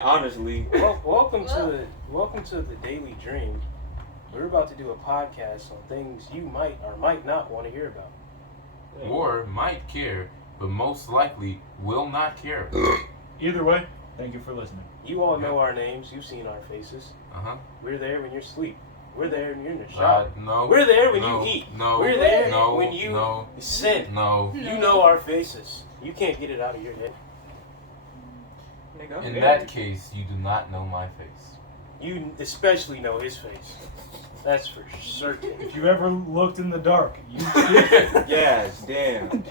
Honestly, Welcome to the Daily Dream. We're about to do a podcast on things you might or might not want to hear about. Or might care, but most likely will not care. Either way, thank you for listening. You all know our names. You've seen our faces. We're there when you're asleep. We're there when you're in the shower. No. We're there when No. you eat. No. We're there No. when you No. sin. No. You know our faces. You can't get it out of your head. nigga, I'm In married. that case, you do not know my face. You especially know his face. That's for certain. If you ever looked in the dark, you Yes, damn.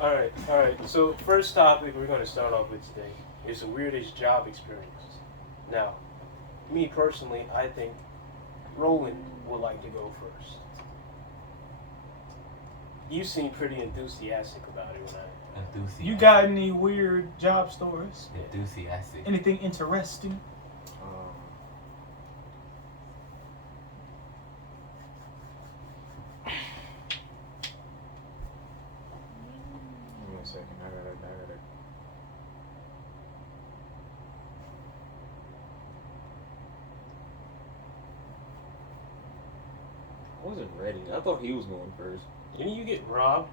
All right. So first topic we're going to start off with today is the weirdest job experience. Now, me personally, I think Roland would like to go first. You seem pretty enthusiastic about it when Enthusiastic. You got any weird job stories? Enthusiastic. Anything interesting? Give me a second. I gotta. I wasn't ready. I thought he was going first. Didn't you get robbed?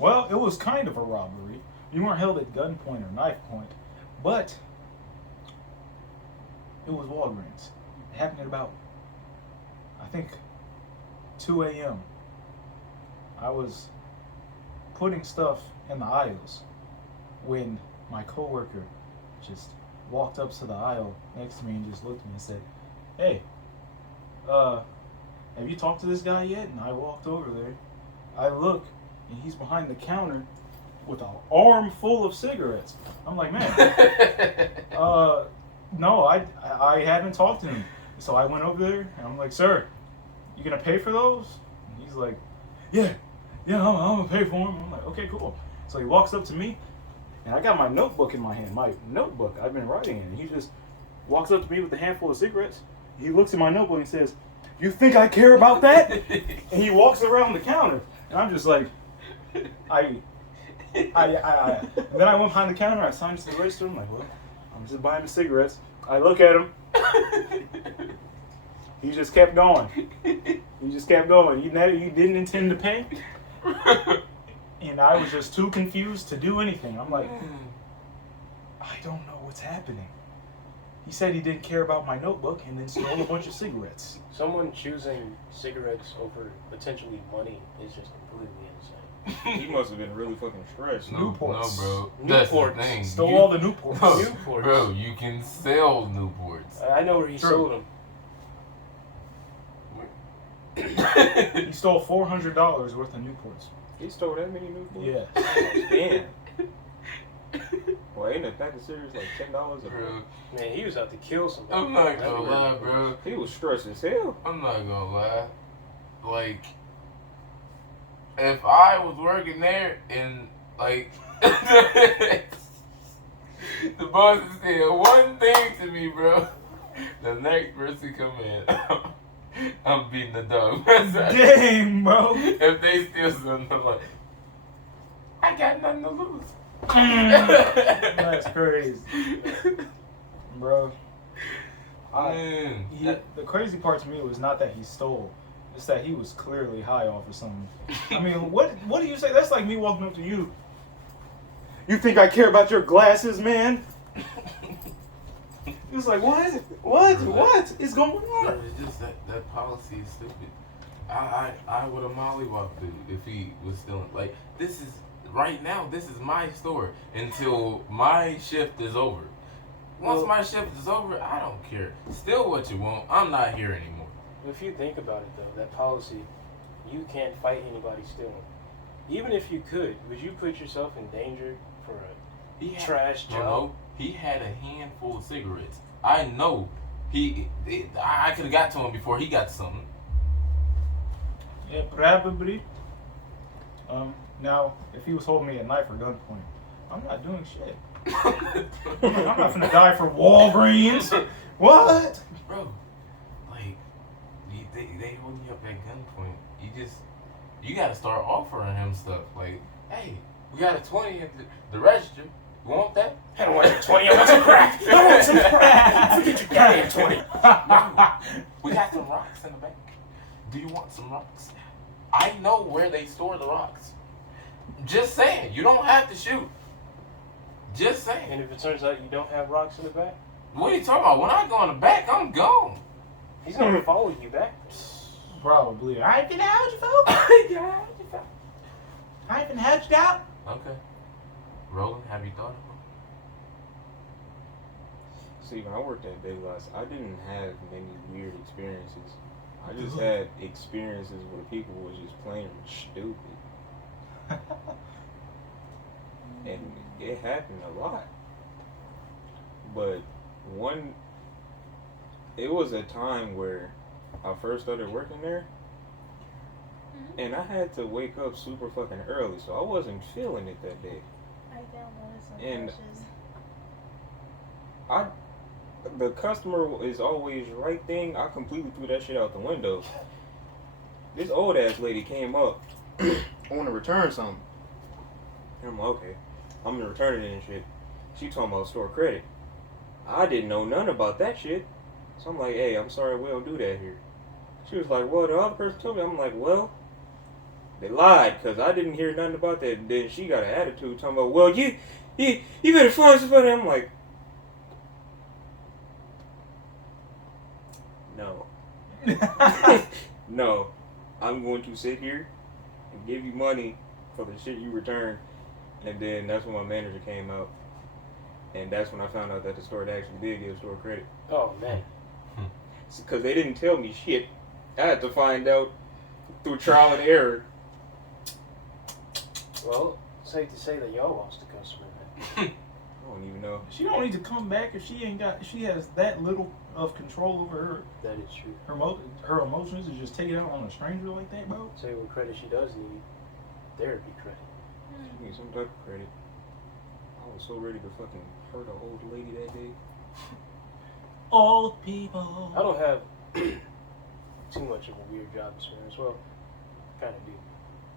Well, it was kind of a robbery. You weren't held at gunpoint or knife point, but it was Walgreens. It happened at about, I think, 2 a.m. I was putting stuff in the aisles when my coworker just walked up to the aisle next to me and just looked at me and said, "Hey, have you talked to this guy yet?" And I walked over there. I look, and he's behind the counter with an arm full of cigarettes. I'm like, man, no, I haven't talked to him. So I went over there, and I'm like, "Sir, you gonna pay for those?" And he's like, yeah, I'm gonna pay for them. I'm like, okay, cool. So he walks up to me, and I got my notebook in my hand, my notebook I've been writing in. And he just walks up to me with a handful of cigarettes. He looks at my notebook and says, "You think I care about that?" And he walks around the counter, and I'm just like, and then I went behind the counter, I signed to the register. I'm like, well, I'm just buying the cigarettes. I look at him. He just kept going. He just kept going. You didn't intend to pay? And I was just too confused to do anything. I'm like, I don't know what's happening. He said he didn't care about my notebook and then stole a bunch of cigarettes. Someone choosing cigarettes over potentially money is just completely insane. He must have been really fucking stressed. Newports. No, bro. That's the Newports. thing. Stole all the Newports. No, Newports. Bro, you can sell Newports. I know where he True. sold them. He stole $400 worth of Newports. He stole that many Newports? Yeah. Damn. Well, ain't a pack of cigarettes like $10 a Bro, Man, he was out to kill somebody. I'm not That'd gonna be lie, weird. bro. He was stressed as hell. I'm not gonna lie. Like, if I was working there and, like, the boss said one thing to me, bro, the next person come in, I'm beating the dog. Dang, bro. If they steal something, I'm like, I got nothing to lose. That's crazy. Bro. Man. The crazy part to me was not that he stole. It's that he was clearly high off or something. I mean, what do you say? That's like me walking up to you. You think I care about your glasses, man? He was like, what? What is going Bro, on? it's just that policy is stupid. I would have mollywalked dude if he was stealing. Like, this is, right now, this is my store until my shift is over. Once my shift is over, I don't care. Steal what you want. I'm not here anymore. If you think about it, though, that policy, you can't fight anybody stealing. Even if you could, would you put yourself in danger for a trash job? No, he had a handful of cigarettes. I know I could have got to him before he got to something. Yeah, probably. Now, if he was holding me a knife or gunpoint, I'm not doing shit. I'm not gonna die for Walgreens. What? Bro, like, they hold you up at gunpoint. You gotta start offering him stuff. Like, hey, we got a 20 at the register. You want that? I don't want your 20. I want some crack. I want some crack. Forget your goddamn 20. We got some rocks in the bank. Do you want some rocks? I know where they store the rocks. Just saying. You don't have to shoot. Just saying. And if it turns out you don't have rocks in the back, What are you talking about? When I go in the back, I'm gone. he's gonna follow you back. Probably. I ain't been out, you folks. I ain't been hatched out. Okay. Roland, have you thought of See, when I worked at Big Lots, I didn't have many weird experiences. I just had experiences where people was just plain stupid. And it happened a lot. But it was a time where I first started working there, and I had to wake up super fucking early, so I wasn't feeling it that day. I downloaded some And- brushes. The customer is always right thing. I completely threw that shit out the window. This old ass lady came up, I want to return something. And I'm like, okay, I'm gonna return it and shit. She talking about store credit. I didn't know none about that shit. So I'm like, hey, I'm sorry, we don't do that here. She was like, well, the other person told me. I'm like, well, they lied, because I didn't hear nothing about that. And then she got an attitude talking about, well, you better find somebody. I'm like, no. No. I'm going to sit here and give you money for the shit you return. And then that's when my manager came out. And that's when I found out that the store actually did give store credit. Oh man. Because they didn't tell me shit. I had to find out through trial and error. Well, safe to say that y'all lost a customer. Man. I don't even know. She don't need to come back if she has that little of control over That is true. her emotions and just take it out on a stranger like that, bro. Tell you what credit she does need. Therapy credit. She needs some type of credit. I was so ready to fucking hurt an old lady that day. Old people. I don't have too much of a weird job experience. Well, kind of do.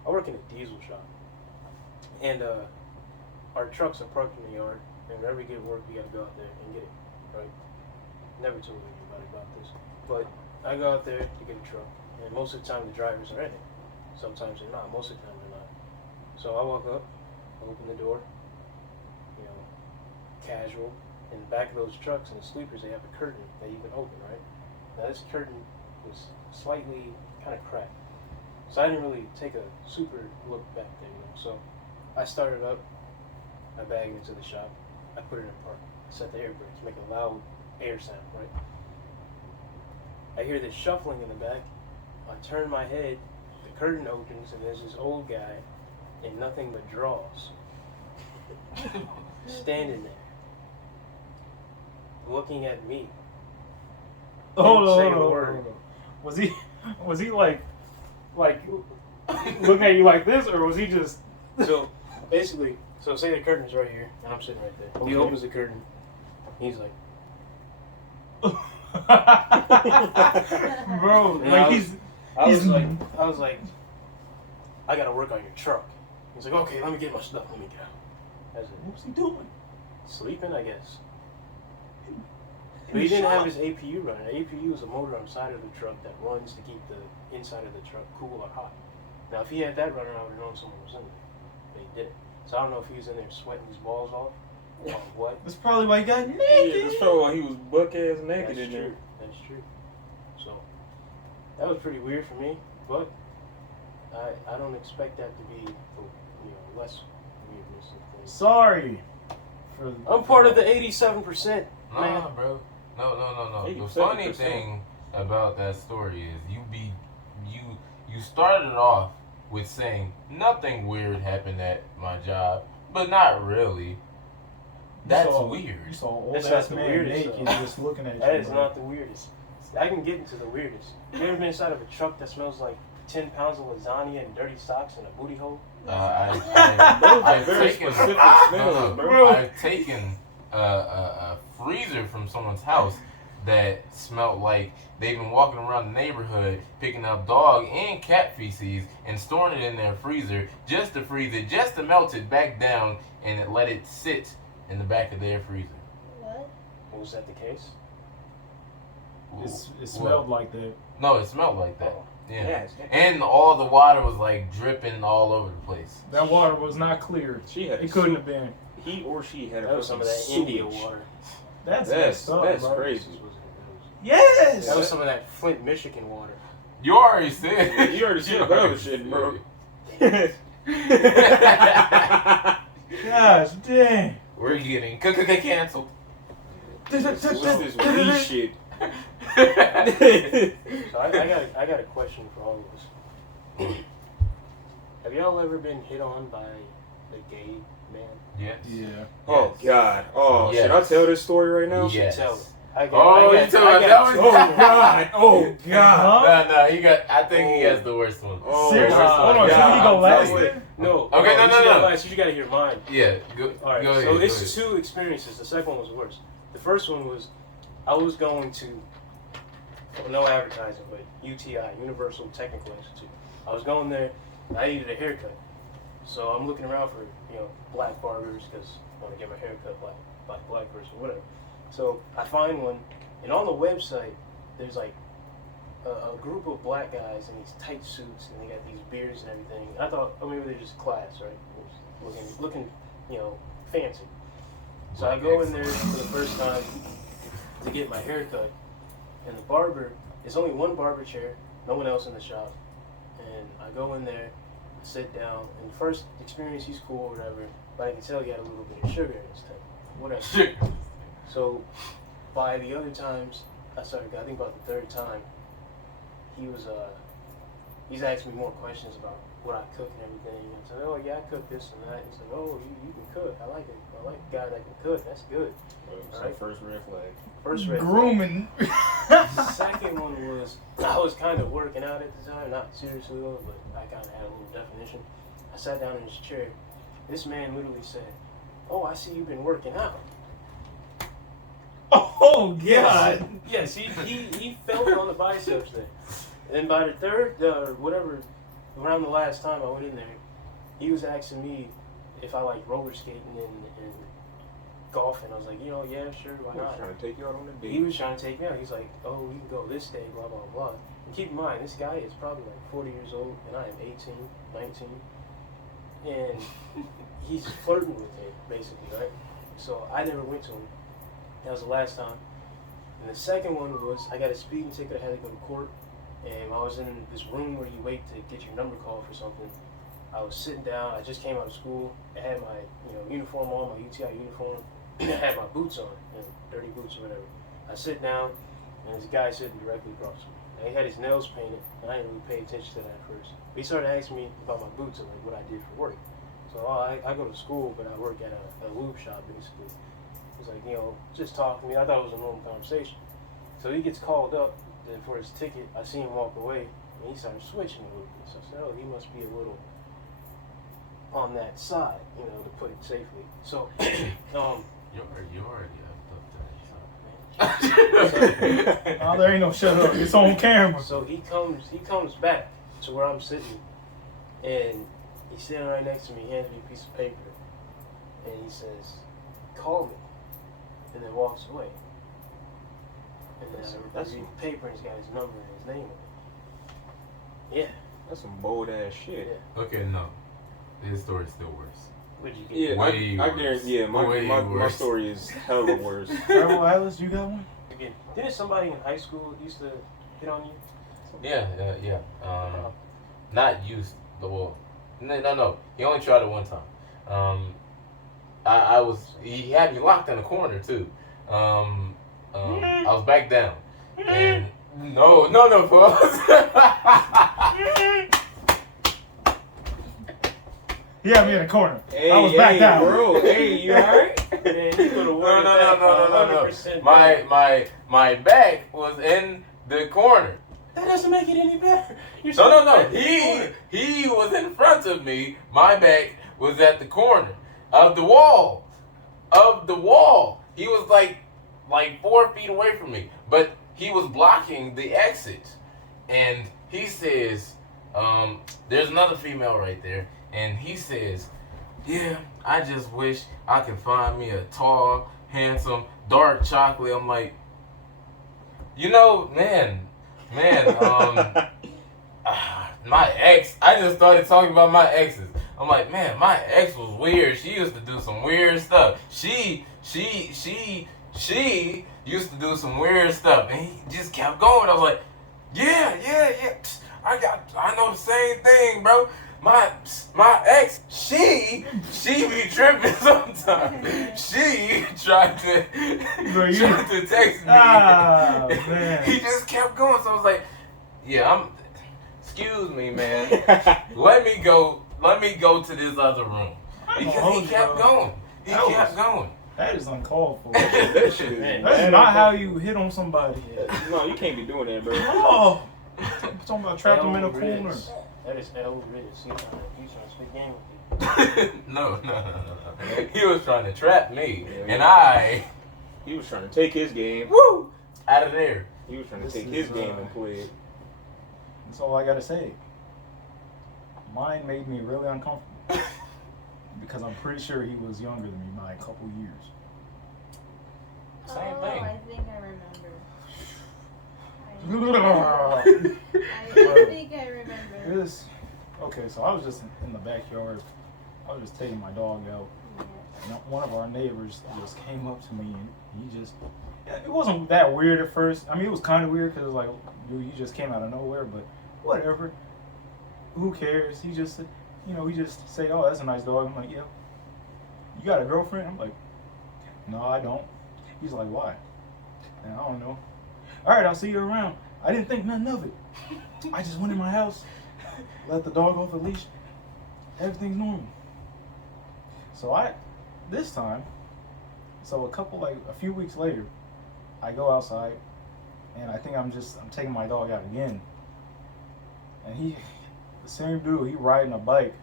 I work in a diesel shop. And our trucks are parked in the yard. And whenever we get work, we got to go out there and get it. Right? Never told anybody about this. But I go out there to get a truck. And most of the time, the drivers are in it. Sometimes they're not. Most of the time, they're not. So I walk up, I open the door, you know, casual. In the back of those trucks and the sleepers, they have a curtain that you can open, right? Now this curtain was slightly kind of cracked. So I didn't really take a super look back there, you know. So I started up, I bagged into the shop, I put it in park, I set the air brakes, make a loud air sound, right? I hear this shuffling in the back, I turn my head, the curtain opens, and there's this old guy in nothing but drawers, standing there, looking at me. Hold Say a on. word. Was he like looking at you like this, or was he just? So basically, so say the curtain's right here, and I'm sitting right there. He Okay. opens the curtain. He's like, Bro, And like I he's I was like, I gotta work on your truck. He's like, okay, let me get my stuff. Let me get out. That's it. what's he doing? Sleeping, I guess. In But he the didn't have shop? his APU running. The APU is a motor on the side of the truck that runs to keep the inside of the truck cool or hot. Now, if he had that running, I would have known someone was in there. But he didn't. So I don't know if he was in there sweating his balls off or what. That's probably why he got Yeah, naked. that's probably why he was buck ass naked That's in there. true. That's true. So that was pretty weird for me, but I don't expect that to be less weirdness and things. Sorry. I'm part of the 87%. Nah, Man. bro. No. Hey, The 70%. funny thing about that story is you started off with saying nothing weird happened at my job, but not really. That's weird. You saw old That's ass not the man weirdest, naked though. just looking at That you. is bro. not the weirdest. I can get into the weirdest. You ever been inside of a truck that smells like 10 pounds of lasagna and dirty socks and a booty hole? Those are I've very taken- specific smells, bro. Bro. I've taken a freezer from someone's house that smelled like they've been walking around the neighborhood picking up dog and cat feces and storing it in their freezer just to freeze it, just to melt it back down and let it sit in the back of their freezer. What? Was that the case? It smelled like that. No, it smelled like that. Oh. Yeah. Yes. And all the water was like dripping all over the place. That water was not clear. She had. It couldn't have been. He or she had a That was some of that fucking India sewage. water. That's That's messed up, that's bro. crazy. Yes. That was some of that Flint, Michigan water. You already said. You already said the other shit, bro. Gosh dang. We're getting canceled. What's this weed shit? So I got a question for all of us. Have y'all ever been hit on by a gay man? Yes. Yeah. Oh God. Oh, Yes. should I tell this story right now? Yes. Tell it. I got, Oh, I got, you talking about I that got one? Oh God. Oh God. No, he got. I think he has the worst one. Oh, Seriously? my Hold on. God. Should he go I'm last telling you. then? No. Okay, no. You got to hear mine. Yeah. Go. All right, Go ahead. so go it's ahead. 2 experiences. The second one was worse. The first one was I was going to, well, no advertising, but UTI, Universal Technical Institute. I was going there, and I needed a haircut. So I'm looking around for, black barbers because I want to get my hair cut by a black person, whatever. So I find one, and on the website, there's like a group of black guys in these tight suits, and they got these beards and everything. And I thought, oh, maybe they're just class, right? Looking, fancy. So I go in there for the first time to get my hair cut, and the barber, there's only one barber chair, no one else in the shop. And I go in there, I sit down, and first experience, he's cool or whatever, but I can tell he had a little bit of sugar in his tank, whatever. So by the other times, I think about the third time, he's asking me more questions about what I cook and everything. And I said, oh yeah, I cook this and that. He's like, oh, you can cook. I like it. I like a guy that can cook. That's good. So Alright. first red flag. First red flag. Grooming. The second one was, I was kind of working out at the time, not seriously though, but I kind of had a little definition. I sat down in his chair. This man literally said, oh, I see you've been working out. Oh God. Yes, he felt on the biceps there. And by the third, whatever, around the last time I went in there, he was asking me if I like roller skating and golfing. I was like, yeah, sure, why I was not? trying to take you out on a date. He was trying to take me out. He's like, oh, we can go this day, blah, blah, blah. And keep in mind, this guy is probably like 40 years old, and I am 18, 19. And he's flirting with me, basically, right? So I never went to him. That was the last time. And the second one was, I got a speeding ticket. I had to go to court. And I was in this room where you wait to get your number called for something. I was sitting down. I just came out of school. I had my uniform on, my UTI uniform. I had my boots on, dirty boots or whatever. I sit down, and there's a guy sitting directly across from me. And he had his nails painted, and I didn't really pay attention to that at first. But he started asking me about my boots and like what I did for work. So I go to school, but I work at a lube shop basically. He was like, just talk to me. I thought it was a normal conversation. So he gets called up for his ticket. I see him walk away, and he started switching a little bit. So I said, oh, he must be a little on that side, to put it safely. So, You already up that. Oh, there ain't no shut up. It's on camera. So he comes back to where I'm sitting, and he's sitting right next to me. He hands me a piece of paper, and he says, "Call me," and then walks away. And then I read the paper, and he's got his number and his name on it. Yeah. That's some bold ass shit. Yeah. Okay, no. His story's still worse. What'd you get? Yeah, Way I worse. guarantee. Yeah, Way my worse. story is hella worse. Rebel Atlas, you got one? Again, didn't somebody in high school used to hit on you? Yeah. Not used, but well, no. He only tried it one time. He had me locked in the corner too. I was back down, and no, pause. He had me in the corner. Hey, I was back down. bro. Hey, you alright? Man, you could have worked No. 100% My back was in the corner. That doesn't make it any better. You're No. He was in front of me. My back was at the corner of the wall. He was like 4 feet away from me, but he was blocking the exit. And he says, "There's another female right there." And he says, yeah, I just wish I could find me a tall, handsome, dark chocolate. I'm like, you know, man, my ex, I just started talking about my exes. I'm like, man, my ex was weird. She used to do some weird stuff. She used to do some weird stuff. And he just kept going. I was like, yeah. I know the same thing, bro. My ex, she be tripping sometimes. She tried to text me. Ah, man. He just kept going. So I was like, yeah, excuse me, man. Let me go to this other room. Because he kept going. He kept going. That is uncalled for. That shit is Man, That's bad not on how purpose. you hit on somebody. No, you can't be doing that, bro. Oh, I'm talking about trap them in a corner. That is L. Riz. He's trying to spit game with you. No. He was trying to trap me. Yeah, And I, He was trying to take his game. woo, out of there. He was trying to This take is, his game and play it. That's all I gotta say. Mine made me really uncomfortable. Because I'm pretty sure he was younger than me by a couple years. Same Oh, thing. I think I remember. It I think I remember. was, okay, so I was just in the backyard. I was just taking my dog out. And one of our neighbors just came up to me and he just, it wasn't that weird at first. I mean, it was kind of weird because it was like, dude, you just came out of nowhere, but whatever. Who cares? He just, he just say, oh, that's a nice dog. I'm like, yeah. You got a girlfriend? I'm like, no, I don't. He's like, why? And I don't know. All right, I'll see you around. I didn't think nothing of it. I just went in my house, let the dog off the leash. Everything's normal. So this time, a few weeks later, I go outside, and I think I'm taking my dog out again. And the same dude, he riding a bike.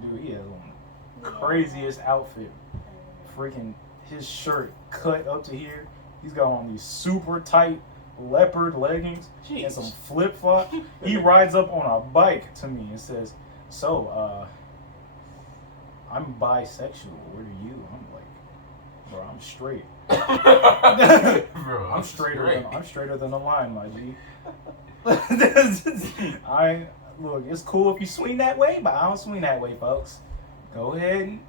Dude, he has on the craziest outfit. Freaking his shirt cut up to here. He's got on these super tight leopard leggings and some flip flops. He rides up on a bike to me and says, "So, I'm bisexual. What are you?" I'm like, "Bro, I'm straight. Bro, I'm straighter than a line, my G." Look, it's cool if you swing that way, but I don't swing that way, folks. Go ahead and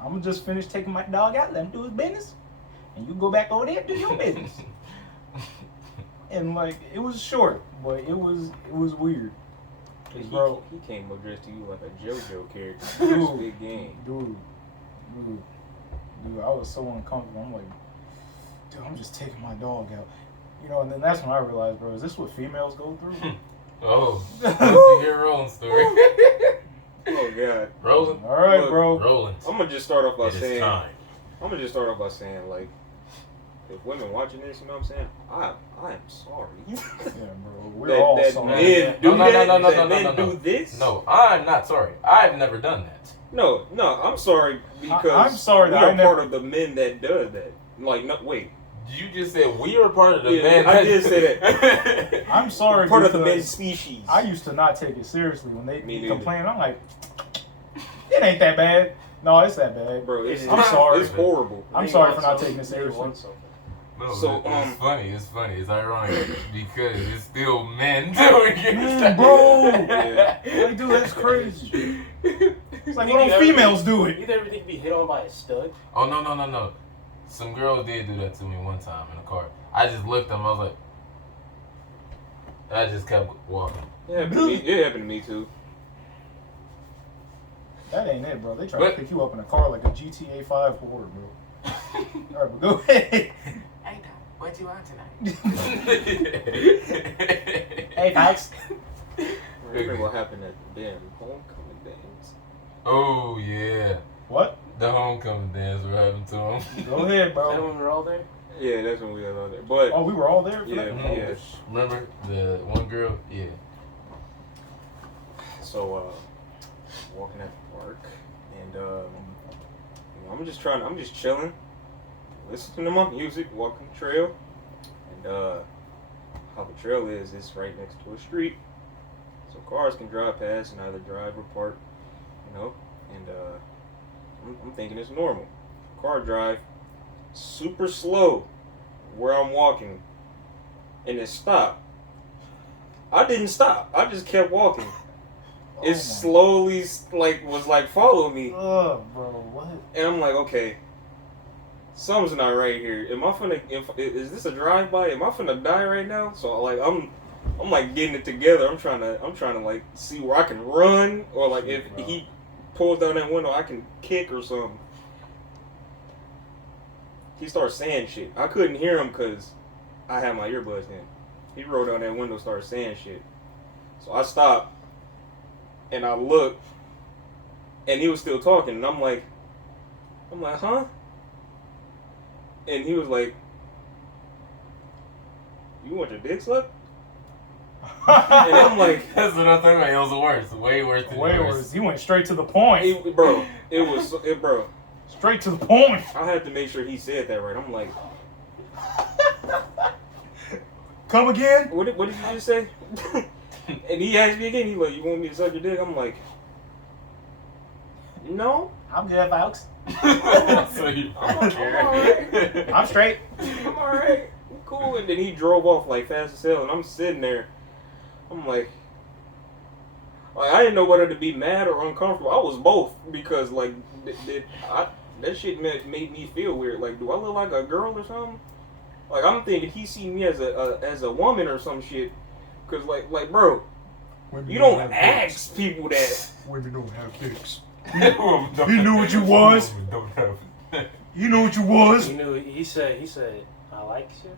I'm gonna just finish taking my dog out, let him do his business, and you go back over there and do your business. And like, it was short, but it was weird. 'Cause, bro, He came up dressed to you like a JoJo character. Dude. Big game. dude, I was so uncomfortable. I'm like, dude, I'm just taking my dog out. And then that's when I realized, bro, is this what females go through? Oh, let's hear Roland's story. Oh God. Roland. All right, Look, bro. Roland. I'm gonna just start off by It is saying. time. Like, if women watching this, you know what I'm saying? I am sorry. Yeah, bro. We're all that sorry. men do No, that. no, that men do this. No, I'm not sorry. I've never done that. No, I'm sorry because I'm sorry we that are I never- part of the men that does that. Like, no, wait. You just said we are part of the Yeah, men. I did say that. I'm sorry. Part of the because men's species. I used to not take it seriously when they Me neither. complain. I'm like, it ain't that bad. No, it's that bad. Bro, it's, I'm sorry. It's horrible. I'm They sorry want for not something. taking it They seriously. want something. No, So, it's funny. It's funny. It's ironic because it's still men doing it. Man, bro. Yeah. Like, dude, that's crazy. It's like, You why think don't females do You it? think everything be hit on by a stud? Oh no. Some girl did do that to me one time in a car. I just looked at them. I was like, I just kept walking. Yeah, it happened to me too. That ain't it, bro. They try But- to pick you up in a car like a GTA 5 Ford, bro. All right, but go ahead. Hey, Dad, what you on tonight? Hey, folks. Remember what happened at the damn homecoming dance? Oh yeah, What? the homecoming dance. What happened to him? Go ahead, Is that bro. when we were all there? Yeah, that's when we got out there. But Oh, we were all there for Yeah, that? yeah. Remember the one girl? Yeah. so walking at the park, and I'm just chilling, listening to my music, walking the trail, and how the trail is, it's right next to a street, so cars can drive past and either drive or park, And I'm thinking it's normal. Car drive super slow where I'm walking, and it stopped. I didn't stop. I just kept walking. Oh It my- slowly was like follow me, Oh, bro, what? and I'm like, okay, something's not right here. Am I finna? Is this a drive by? Am I finna die right now? So like I'm like getting it together. I'm trying to like see where I can run, or like if Bro. he pulls down that window, I can kick or something. He starts saying shit. I couldn't hear him because I had my earbuds in. He rolled down that window, started saying shit. So I stopped and I looked, and he was still talking, and I'm like, huh? And he was like, you want your dick sucked? And I'm like, That's what I'm talking about. It was worse. Way worse than Way yours. worse. You went straight to the point. bro, Straight to the point. I had to make sure he said that right. I'm like, Come again? what did you just say? And he asked me again, he like, you want me to suck your dick? I'm like, no. I'm good, folks. So you I'm don't care. alright. I'm straight. I'm alright. I'm cool. And then he drove off like fast as hell, and I'm sitting there. I'm like I didn't know whether to be mad or uncomfortable. I was both because like that shit made me feel weird. Like, do I look like a girl or something? Like I'm thinking he see me as a woman or some shit. Cause like bro, you don't ask people that. Women don't have dicks. You knew what you was? Don't have. You know what you was? He knew. He said, I like you,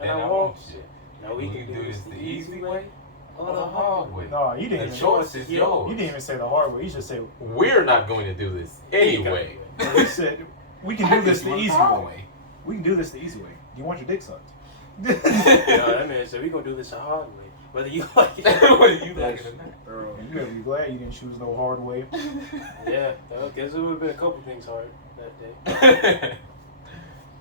and I want want you. you. Now we can do this the easy way or the hard way. No, you didn't The even. choice is yours. You didn't even say the hard way. You just said We're not going to do this anyway. you said we can do this the easy way. We can do this the easy way. Do you want your dick sucked? No, that man said we gonna do this the hard way. Whether you like it. What are you like it or not? Bro. And you better be glad you didn't choose no hard way. Yeah, I guess it would have been a couple things hard that day.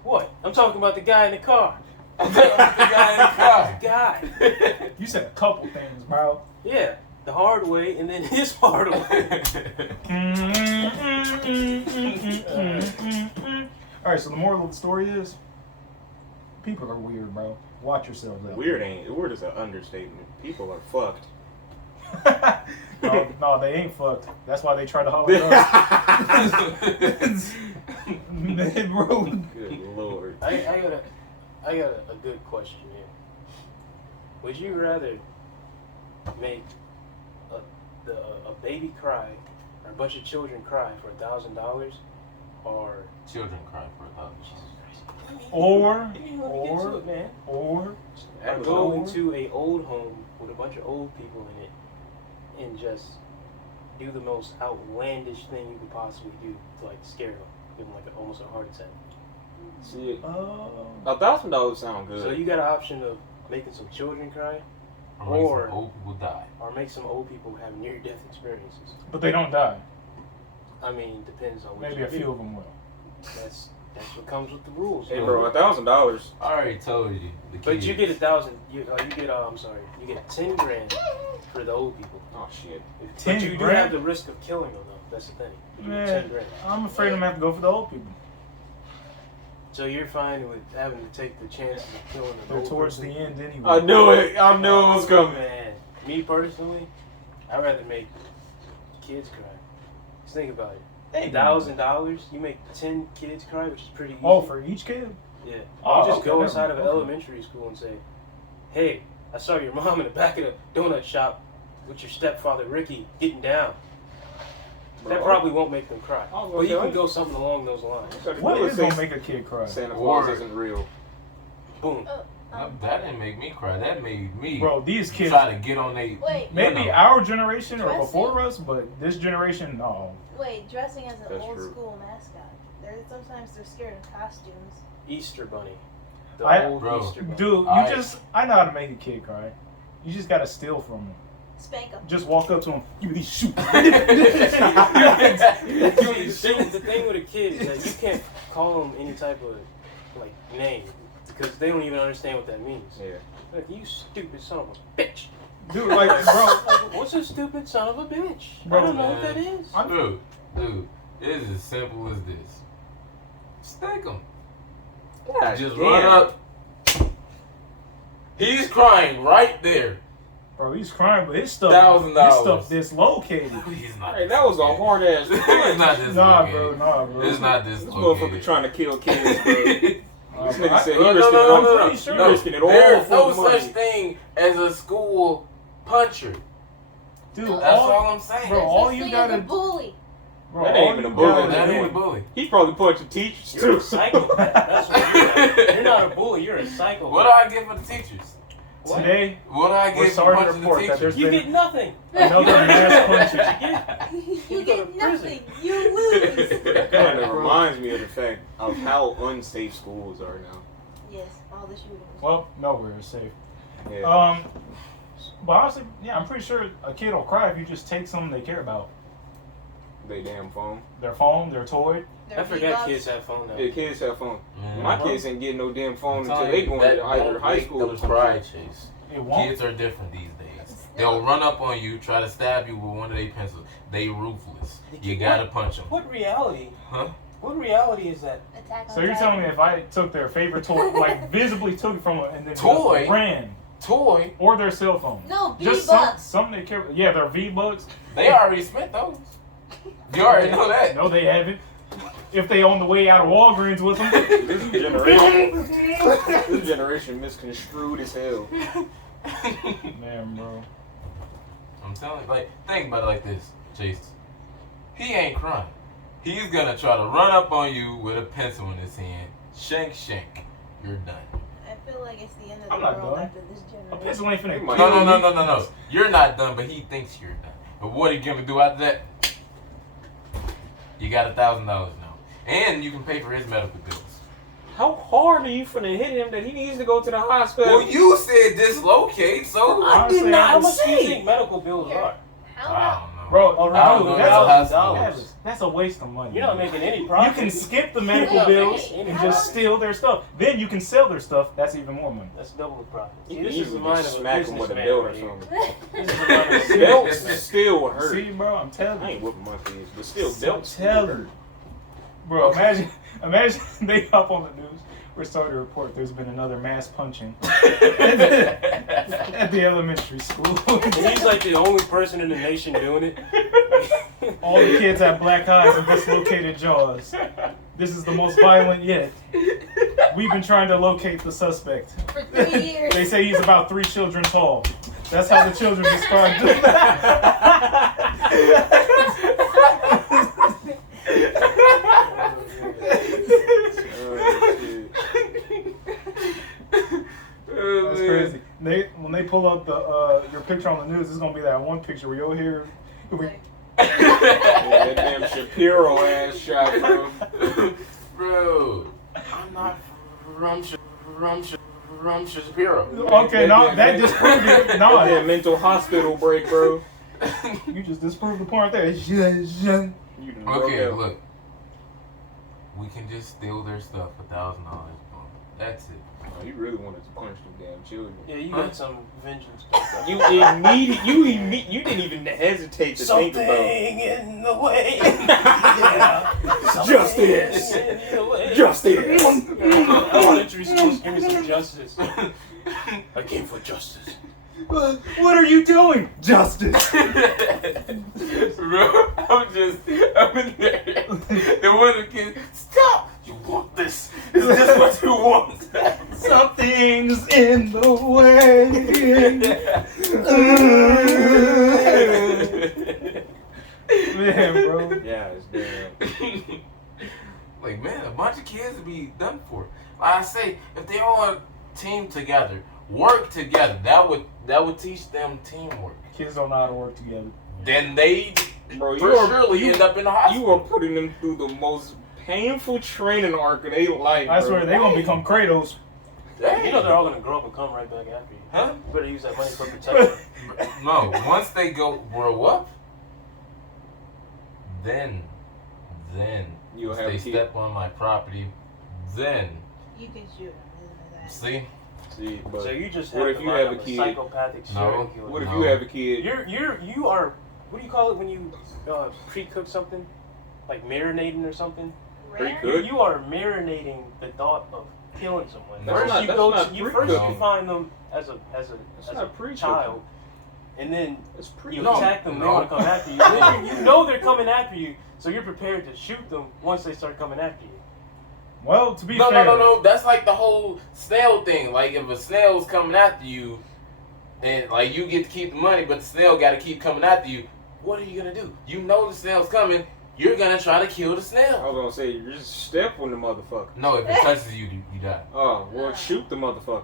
What? I'm talking about the guy in the car. I'm talking about the guy in the car. The guy. You said a couple things, bro. Yeah, the hard way and then his hard way. All right, so the moral of the story is, people are weird, bro. Watch yourselves out. Weird is an understatement. People are fucked. No, they ain't fucked. That's why they try to holler at us. Man, bro. Good lord. I got a good question here. Would you rather make a baby cry or a bunch of children cry for $1,000, or Children cry for $1,000. Or go into a old home with a bunch of old people in it and just do the most outlandish thing you could possibly do to like scare them, give them like almost a heart attack. See, $1,000 sound good. So you got an option of making some children cry Or some old people die. or make some old people have near-death experiences. but they don't die. I mean, depends on what Maybe you a do. few of them will. That's what comes with the rules. Hey, man. bro, $1,000. I already told you. But you get 1,000. You get 10 grand for the old people. Oh shit. 10 But you do grand? have the risk of killing them, though. That's the thing. You get 10 Man, grand. I'm afraid I'm gonna have to go for the old people. So you're fine with having to take the chances of killing an They're old towards person? the end anyway. I knew it. I knew it was coming. Man, me personally, I'd rather make kids cry. Just think about it. Hey, $1,000, you make 10 kids cry, which is pretty easy. Oh, for each kid? Yeah. Oh, You just okay, go never inside of mind. an Okay. elementary school and say, hey, I saw your mom in the back of the donut shop with your stepfather Ricky getting down. That Bro, probably won't make them cry. I was But you gonna can say- go something along those lines. What is gonna make a kid cry? Santa Claus Or- isn't real. Boom. That didn't make me cry. That made me Bro, these kids. try to get on they. Wait, Maybe our generation or Dressing. before us, but this generation, no. wait, dressing as an That's old true. school mascot. Sometimes they're scared of costumes. Easter Bunny. The I- old Bro. Easter Bunny. Dude, I know how to make a kid cry. You just gotta steal from them. Spank them. Just walk up to them, give me these shoes. See, the thing with a kid is that you can't call them any type of like name because they don't even understand what that means. Yeah. Like, you stupid son of a bitch. Dude, like, bro, Like, what's a stupid son of a bitch? Bro, I don't know what that is. Dude, Dude, it is as simple as this. Stake him. God Just damn. run up. He's crying right there. Bro, he's crying, but his stuff $1,000. dislocated. He's not. Hey, that was a hard ass. He's not this. Nah, bro. It's not This this. motherfucker trying to kill kids, bro. This nigga said he No, risking it all. pretty sure. He risking it all There's for no the money. such thing as a school puncher. Dude, That's all, all I'm saying. bro, There's all such you thing as a gotta, bully. bro, That all ain't even you a bully. gotta That do- ain't a bully. He probably punching teachers You're a too. psychopath. That's what you're not a bully. You're a psychopath. What do I get for the teachers? What? Today, What do I we're get for sorry to punching the report that teachers? there's You been get nothing. another mass punching. You You go to get nothing. prison. You lose. That kind of reminds me of the fact of how unsafe schools are now. Yes, all the shootings. Well, nowhere is safe. Yeah. But honestly, yeah, I'm pretty sure a kid will cry if you just take something they care about. They damn phone. Their phone, their toy. I Their forgot V-Bucks. kids have phone now. Yeah, kids have phone. Mhm. My kids ain't getting no damn phone I'm until telling they you, going that to either won't high make school them or some cry, shit. Chase. It won't. Kids are different these days. Still. They'll run up on you, try to stab you with one of their pencils. They ruthless. You gotta punch them. What reality? Huh? What reality is that? Attack on So you're telling me if I took their favorite toy, like visibly took it from them and then Toy? just ran, Toy, or their cell phone? No, Just V-Bucks. something they care. Yeah, their V-Bucks. they already spent those. You already know that. No, they haven't. If they on the way out of Walgreens with them. This generation misconstrued as hell. Man, bro. I'm telling you, like, think about it like this, Chase. He ain't crying. He's gonna try to run up on you with a pencil in his hand. Shank, shank. You're done. I feel like it's the end of I'm the not world done. after this A generation. pencil ain't finna You kill might- No. You're not done, but he thinks you're done. But what are you gonna do after that? You got $1,000 now. And you can pay for his medical bills. How hard are you finna hit him that he needs to go to the hospital? Well, you said dislocate, so I Honestly, did not. How I much do you say. think medical bills Here. are? How I about don't know. Bro, Oh, I don't no, know. $1,000. that's a waste of money. You're not making any You profit. can skip the medical Wait, bills wait, and how just about- steal their stuff. Then you can sell their stuff. That's even more money. That's double the profit. You See, can this is the easily mind just of a smack him with a businessman belt or right here. something. This is the mind of a Belts still hurt. See, bro, I'm telling I you. ain't whooping my kids, but still, So belts still tell hurt. her. Bro, imagine they hop on the news. We're starting to report there's been another mass punching at the elementary school. And he's like the only person in the nation doing it. All the kids have black eyes and dislocated jaws. This is the most violent yet. We've been trying to locate the suspect. For 3 years. They say he's about 3 children tall. That's how the children described him. That's crazy. When they pull up the your picture on the news, it's gonna be that one picture where you'll hear. Yeah, that damn Shapiro ass shot, bro. Bro, I'm not from Shapiro. Okay, no, that disproved it. That No, damn mental hospital break, bro. you just disproved the point there. You done broke Okay, out. look. We can just steal their stuff for $1,000. That's it. Oh, you really wanted to punch them damn children. Yeah, you Huh? got some vengeance. You didn't even hesitate to Something think about in the way. Yeah. Justice. Something in the way. justice. Elementary schools, give me some justice. I came for justice. What are you doing? Justice. Bro, I'm in there. And one of the kids, stop! You want this? Is this what you want? Something's in the way. Man, bro. Yeah, it's damn. Like, man, a bunch of kids would be done for. Like I say, if they all team together, work together, that would teach them teamwork. Kids don't know how to work together. Then they Bro, for surely end up in the you hospital. are putting them through the most painful training arc of their life. I bro. swear they gonna become Kratos. You know they're all gonna grow up and come right back after you. Huh? You better use that money for protection. No, once they grow up, then You'll once have they a kid. step on my property, then You can shoot him, isn't that? see. See, but So you just what have if the you mind have of a kid? psychopathic No. serial killer. what if No. you have a kid? You are, what do you call it when you pre-cook something? like marinating or something. Pretty Rare? good. You are marinating the thought of killing someone. No, First that's you not- go that's to, not you pre-cooked. first you find them as a not pre-cooked. child, and then It's pretty. you No, attack them. They no. want to come after you. And then you know they're coming after you, so you're prepared to shoot them once they start coming after you. Well, to be No, fair, no. That's like the whole snail thing. Like if a snail's coming after you, and like you get to keep the money, but the snail got to keep coming after you. What are you gonna do? You know the snail's coming. You're gonna try to kill the I snail. was gonna say you just step on the motherfucker. No, if it touches you, you die. Oh, well, shoot the motherfucker.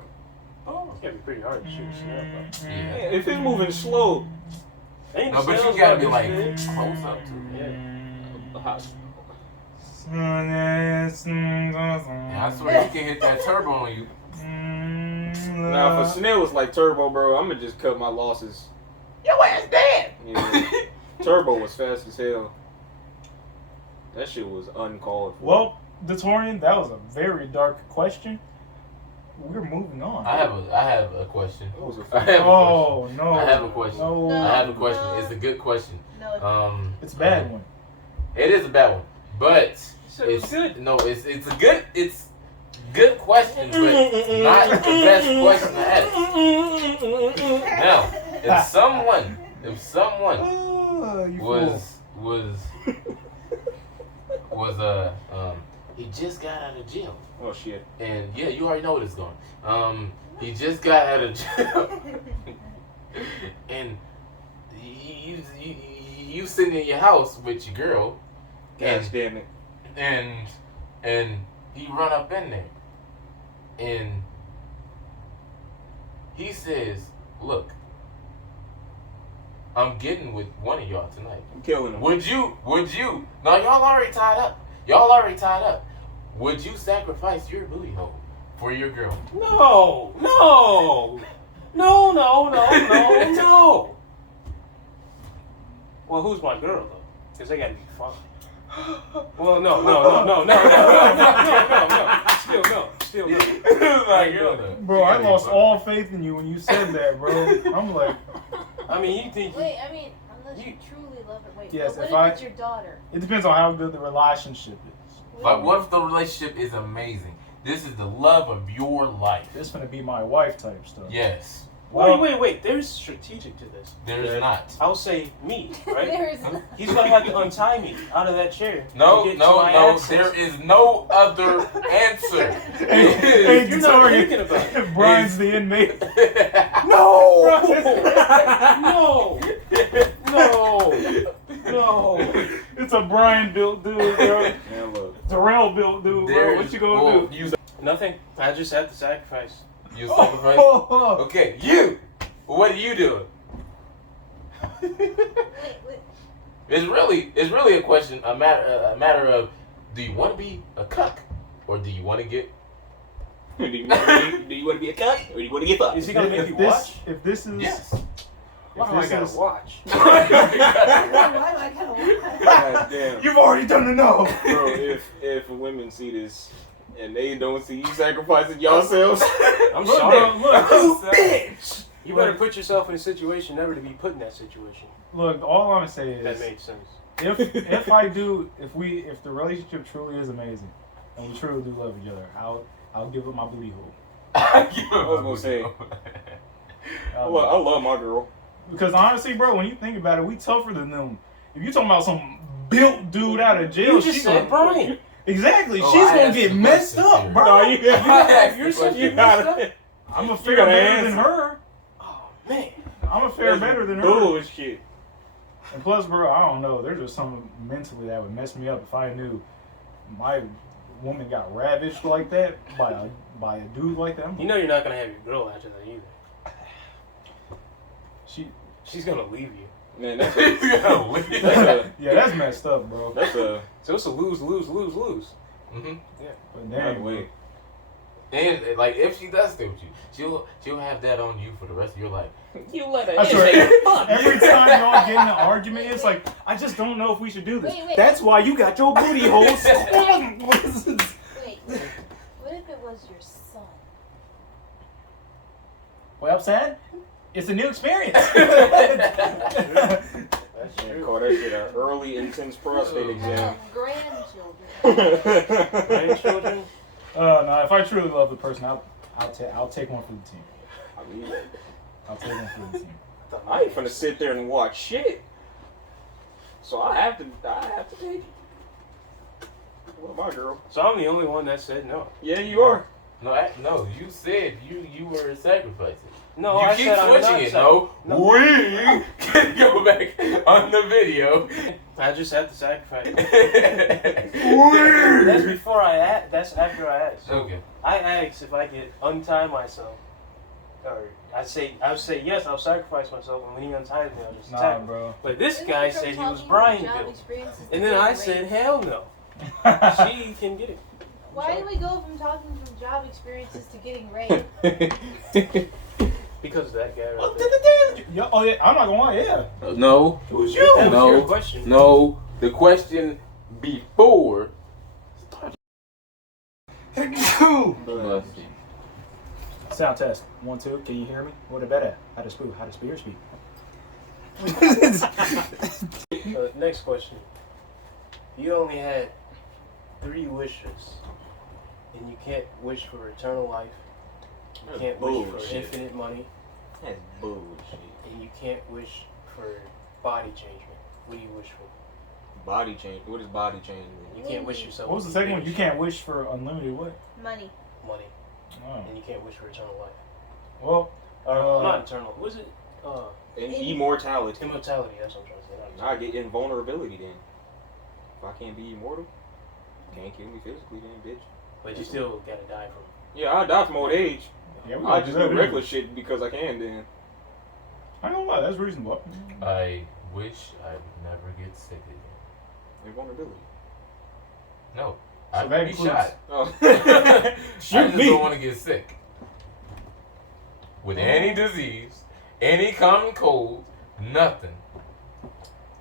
Oh, it's gotta be pretty hard to shoot a snail. Yeah. Yeah, if it's moving slow, Ain't No, the but you snails gotta got be this like big? close up to it. Yeah. Yeah, I swear you can hit that turbo on you. now if a snail was like Turbo, bro, I'm gonna just cut my losses. Your ass dead. Yeah. Turbo was fast as hell. That shit was uncalled for. Well, Datorian, that was a very dark question. We're moving on. I have a question. It was a I have a Oh no! I have a question. No, No. I have a question. It's a good question. No, it's a bad one. It is a bad one, but So it was it's good. No, it's a good question, but not the best question to ask. Now, if someone You fool. was he just got out of jail, Oh shit. and yeah, you already know what it's going. He just got out of jail, and you sitting in your house with your girl, Gosh damn it. and he run up in there, and he says, "Look, I'm getting with one of y'all tonight. I'm killing him. Would you? No, y'all already tied up. Would you sacrifice your booty hole for your girl?" No. Well, who's my girl though? Because they gotta be fine. Well, no. Still no. My girl, though. Bro, I lost all faith in you when you said that, bro. I'm like, I mean, you think Wait, I mean, unless you truly love her. Wait, Yes, but if what I- if it's your daughter? it depends on how good the relationship is. But what if the relationship is amazing? This is the love of your life. This gonna be my wife type stuff. Yes, Well, wait. There's strategic to this. there's not. I'll say me, right? There's He's gonna have to untie me out of that chair. No, to get to my access. there is no other answer. Hey, You're not Datorian, thinking about it. Brian's the inmate. No! It's a Brian built dude, bro. Man, look. Darrell built dude, bro. What you gonna do? You Nothing. I just have to sacrifice. sacrifice. Oh, Okay, you. What are you doing? wait. It's really a question, a matter of, do you want to be a cuck, or do you want to get? Do you want to be a cunt or do you want to get fucked? Is he gonna make you this, watch? if this is, Yes. Why do I this gotta is- watch? Why do I kind of God damn. you've already done enough. Bro, if women see this and they don't see you sacrificing yourselves, I'm Look, sorry. bro, look, bitch. You better put yourself in a situation never to be put in that situation. look. All I'm gonna say That is, made sense. if the relationship truly is amazing and we truly do love each other, I'll give up my booty hole. I was gonna say. I love my girl. Because honestly, bro, when you think about it, we tougher than them. If you talking about some built dude out of jail, You just said Brian. Exactly, Oh, she's I gonna asked get the messed question, up, sir. bro. No, you You're such you a gotta, I'm a You fair gotta better than answer. her. Oh man. I'm a fair better than her. bullshit. And plus, bro, I don't know. There's just something mentally that would mess me up if I knew my woman got ravaged like that by a dude like that. You know you're not gonna have your girl after that either. She's gonna leave you. Man, that's Yeah, that's messed up, bro. that's a So it's a lose. Mm-hmm. But by damn, the bro. way. And like, if she does stay with you, she'll have that on you for the rest of your life. You let her I swear, every time y'all get in an argument, it's like, I just don't know if we should do this. Wait. That's why you got your booty hole. Wait. What if it was your son? Well, I'm saying it's a new experience. That's That's Yeah, true. call that shit an early intense prostate exam. Grandchildren. Grandchildren? No, if I truly love the person, I'll take one for the team. I mean, I'll take one for the team. I ain't finna sit there and watch shit. So I have to take it. What my girl? So I'm the only one that said no. Yeah, you are. No, you said you were sacrificing. No, you I keep said I'm switching not it. sac- No, we can go back on the video. I just have to sacrifice. Weird. That's before I ask. That's after I ask. Okay. I ask if I could untie myself, or I would say yes. I'll sacrifice myself, and when he unties me, I'll just Nah, attack him. bro. But this Isn't guy it from said he was talking Brian job built, experiences to and then I getting said raped? hell no. She can get it. Why do we go from talking from job experiences to getting raped? Because of that guy right there. Yo, oh yeah, I'm not gonna lie, yeah. No, It was you. That was No. your question. no. The question before. Sound test. 1, 2. Can you hear me? What about it? How to speak? How to speak or speak? Next question. You only had 3 wishes, and you can't wish for eternal life. You That's can't wish for bullshit. infinite money, That's bullshit. and you can't wish for body changement. What do you wish for? Body change. What is body change? You can't wish yourself. What was the to be second one? bigger You can't wish for unlimited what? Money. money, Oh. and you can't wish for eternal life. Well, Or not eternal. Was it And immortality. immortality? That's what I'm trying to say. I get invulnerability then. If I can't be immortal, can't kill me physically then, bitch. But you still gotta die from. Yeah, I die from old age. yeah, we I gonna just that do anyway. reckless shit because I can then. I ain't gonna lie, that's reasonable. I wish I would never get sick again. Invulnerability. No, So I that could be includes- shot. Oh. I Shoot just me. don't want to get sick with any disease, any common cold, nothing.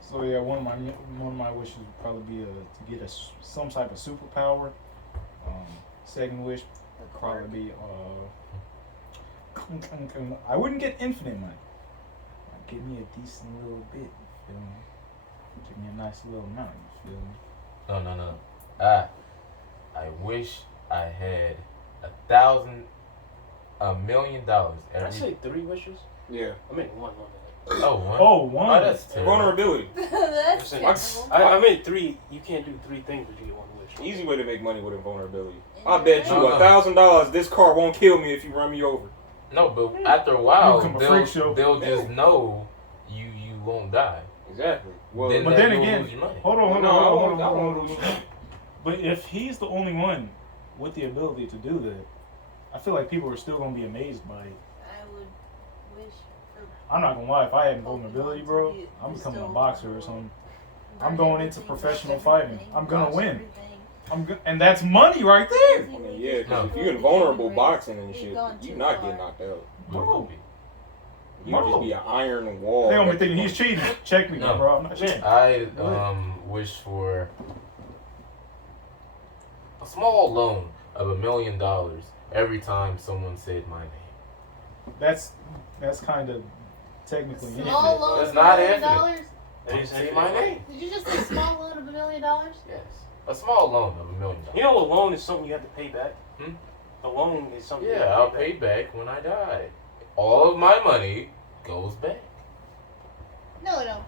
So yeah, one of my wishes would probably be to get some type of superpower. Second wish would probably be I wouldn't get infinite money. Like, give me a decent little bit. You feel me? Give me a nice little amount. You feel me? No. I wish I had $1 million Did I every. say 3 wishes? Yeah. I meant one. Oh, one. Oh, one. Oh, that's terrible. Vulnerability. That's Listen, terrible. I meant 3. You can't do 3 things if you get 1 wish. Easy way to make money with invulnerability. I bet you No. $1,000 this car won't kill me if you run me over. No, but after a while, You become a freak show. they'll just know you won't die. Exactly. Well, Then But that then you'll again, lose your money. hold on. No, I won't lose. But if he's the only one with the ability to do that, I feel like people are still gonna be amazed by it. I would wish for. I'm not gonna lie, if I had vulnerability, bro, I'm becoming a boxer or something. I'm going into professional fighting. I'm gonna win. And that's money right there. I mean, yeah, 'cause No. if you're invulnerable boxing and shit, you're not getting knocked out. But will be. You just be an iron wall. They gonna be thinking he's cheating. Check me, No. bro. I'm not cheating. I wish for a small loan of $1 million every time someone said my name. That's kind of technically Small infinite. loan That's of not $1 million? infinite. That is Say infinite my money. name. Did you just say small loan of $1 million? Yes, a small loan of $1 million. You know, a loan is something you have to pay back. Hmm? A loan is something. you Yeah, have I'll to pay back when I die. All of my money goes back. No, no.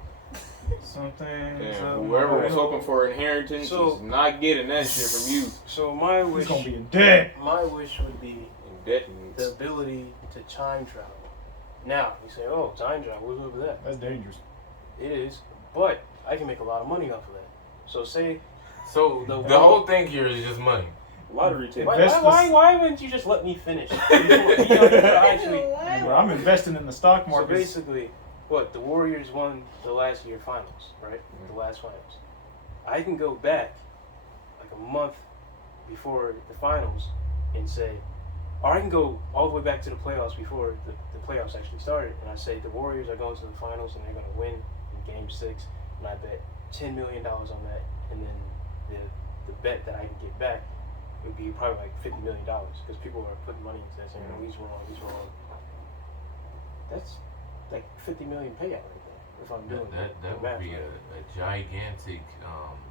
Something. Damn, whoever was hoping for inheritance So- is not getting that shit from you. So my He's wish, gonna be in debt. my wish would be Indebtedness. the ability to time travel. Now you say, "Oh, time travel. What's up with that?" That's dangerous. It is, but I can make a lot of money off of that. So say, So The the whole thing here is just money. Lottery ticket. why wouldn't you just let me finish? Actually, Bro, I'm investing in the stock so market. basically, what the Warriors won the last year finals, right? The last finals. I can go back like a month before the finals and say, or I can go all the way back to the playoffs before the playoffs actually started, and I say the Warriors are going to the finals and they're going to win in Game 6, and I bet $10 million on that, and then the bet that I can get back would be probably like $50 million because people are putting money into that saying, "Oh, he's wrong." That's like $50 million payout right there. if I'm doing That math would be right. a gigantic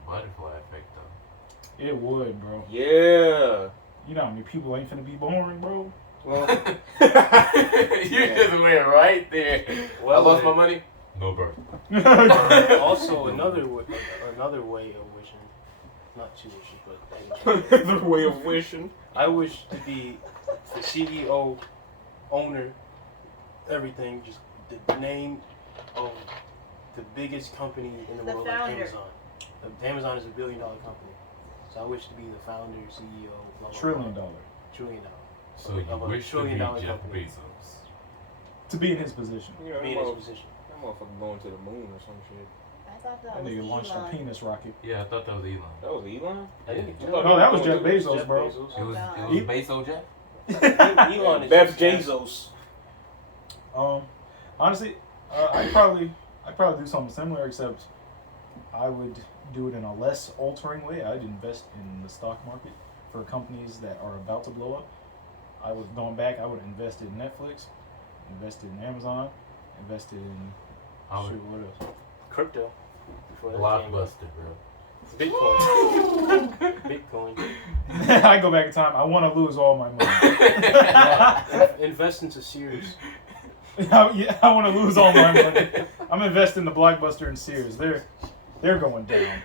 butterfly effect, though. It would, bro. Yeah. You know how many people ain't finna be born, bro? Well, You just went right there. Well, I lost my money. No birth. also another way of wishing, not too wishy, but anyway. The way of wishing. I wish to be the CEO, owner, everything, just the name of the biggest company in the The world, founder. like Amazon. Amazon is $1 billion company, so I wish to be the founder, CEO, blah, blah, $1 trillion. $1 trillion. So you Of a wish to be trillion-dollar Jeff company. Bezos. To be in his position. You know, Be in that his motherfucker position. going to the moon or some shit. I thought That that was nigga launched a Elon. penis rocket. Yeah, I thought that was Elon. That was Elon? I think Yeah. it's thought No, that was Jeff Jeff Bezos, bro. It was God. Bezos Jeff. Elon is Beth just- Bezos. Honestly, I'd probably do something similar, except I would do it in a less altering way. I'd invest in the stock market for companies that are about to blow up. I was going back. I would invest in Netflix, invested in Amazon, invested in shoot, what else? Crypto. Before that came out. Blockbuster, bro. Bitcoin. I go back in time. I want to lose all my money. Invest into Sears. I want to lose all my money. I'm investing in the Blockbuster and Sears. They're going down.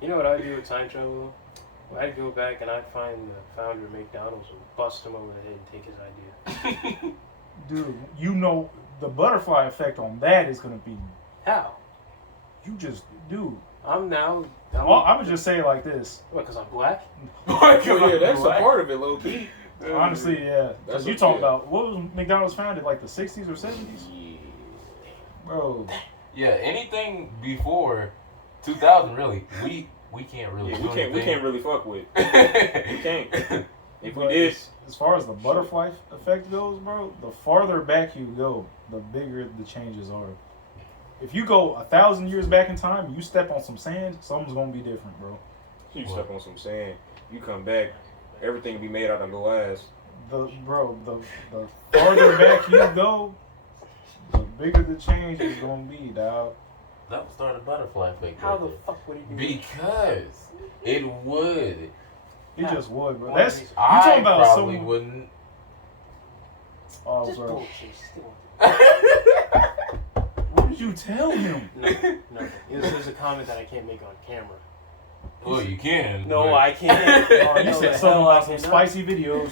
You know what I do with time travel? I'd go back and I'd find the founder of McDonald's and bust him over the head and take his idea. Dude, you know the butterfly effect on that is going to be, How? dude. I I would just say it like this. What, because I'm black? Oh, yeah, that's a part of it, low key. Honestly, yeah. That's Because you what- talking yeah. about, what was McDonald's founded, like the 60s or 70s? Bro. Yeah, anything before 2000, really, we can't really. Yeah, do we can't really fuck with. We anything. can't. If we But did, as far as the butterfly effect goes, bro, the farther back you go, the bigger the changes are. If you go 1,000 years back in time, you step on some sand, something's gonna be different, bro. you stuck on some sand. You come back, everything will be made out of glass. The farther back you go, the bigger the change is gonna be, dog. That would start a butterfly effect. How right the there. fuck would he do Because it would. It just would, bro. One That's reason. you talking about probably some. wouldn't. Oh, Just bro. bullshit. Still. What did you tell him? Nothing. There's a comment that I can't make on camera. Well, you can. No, but- I can't. Oh, you No, said the something hell I about some cannot. spicy videos.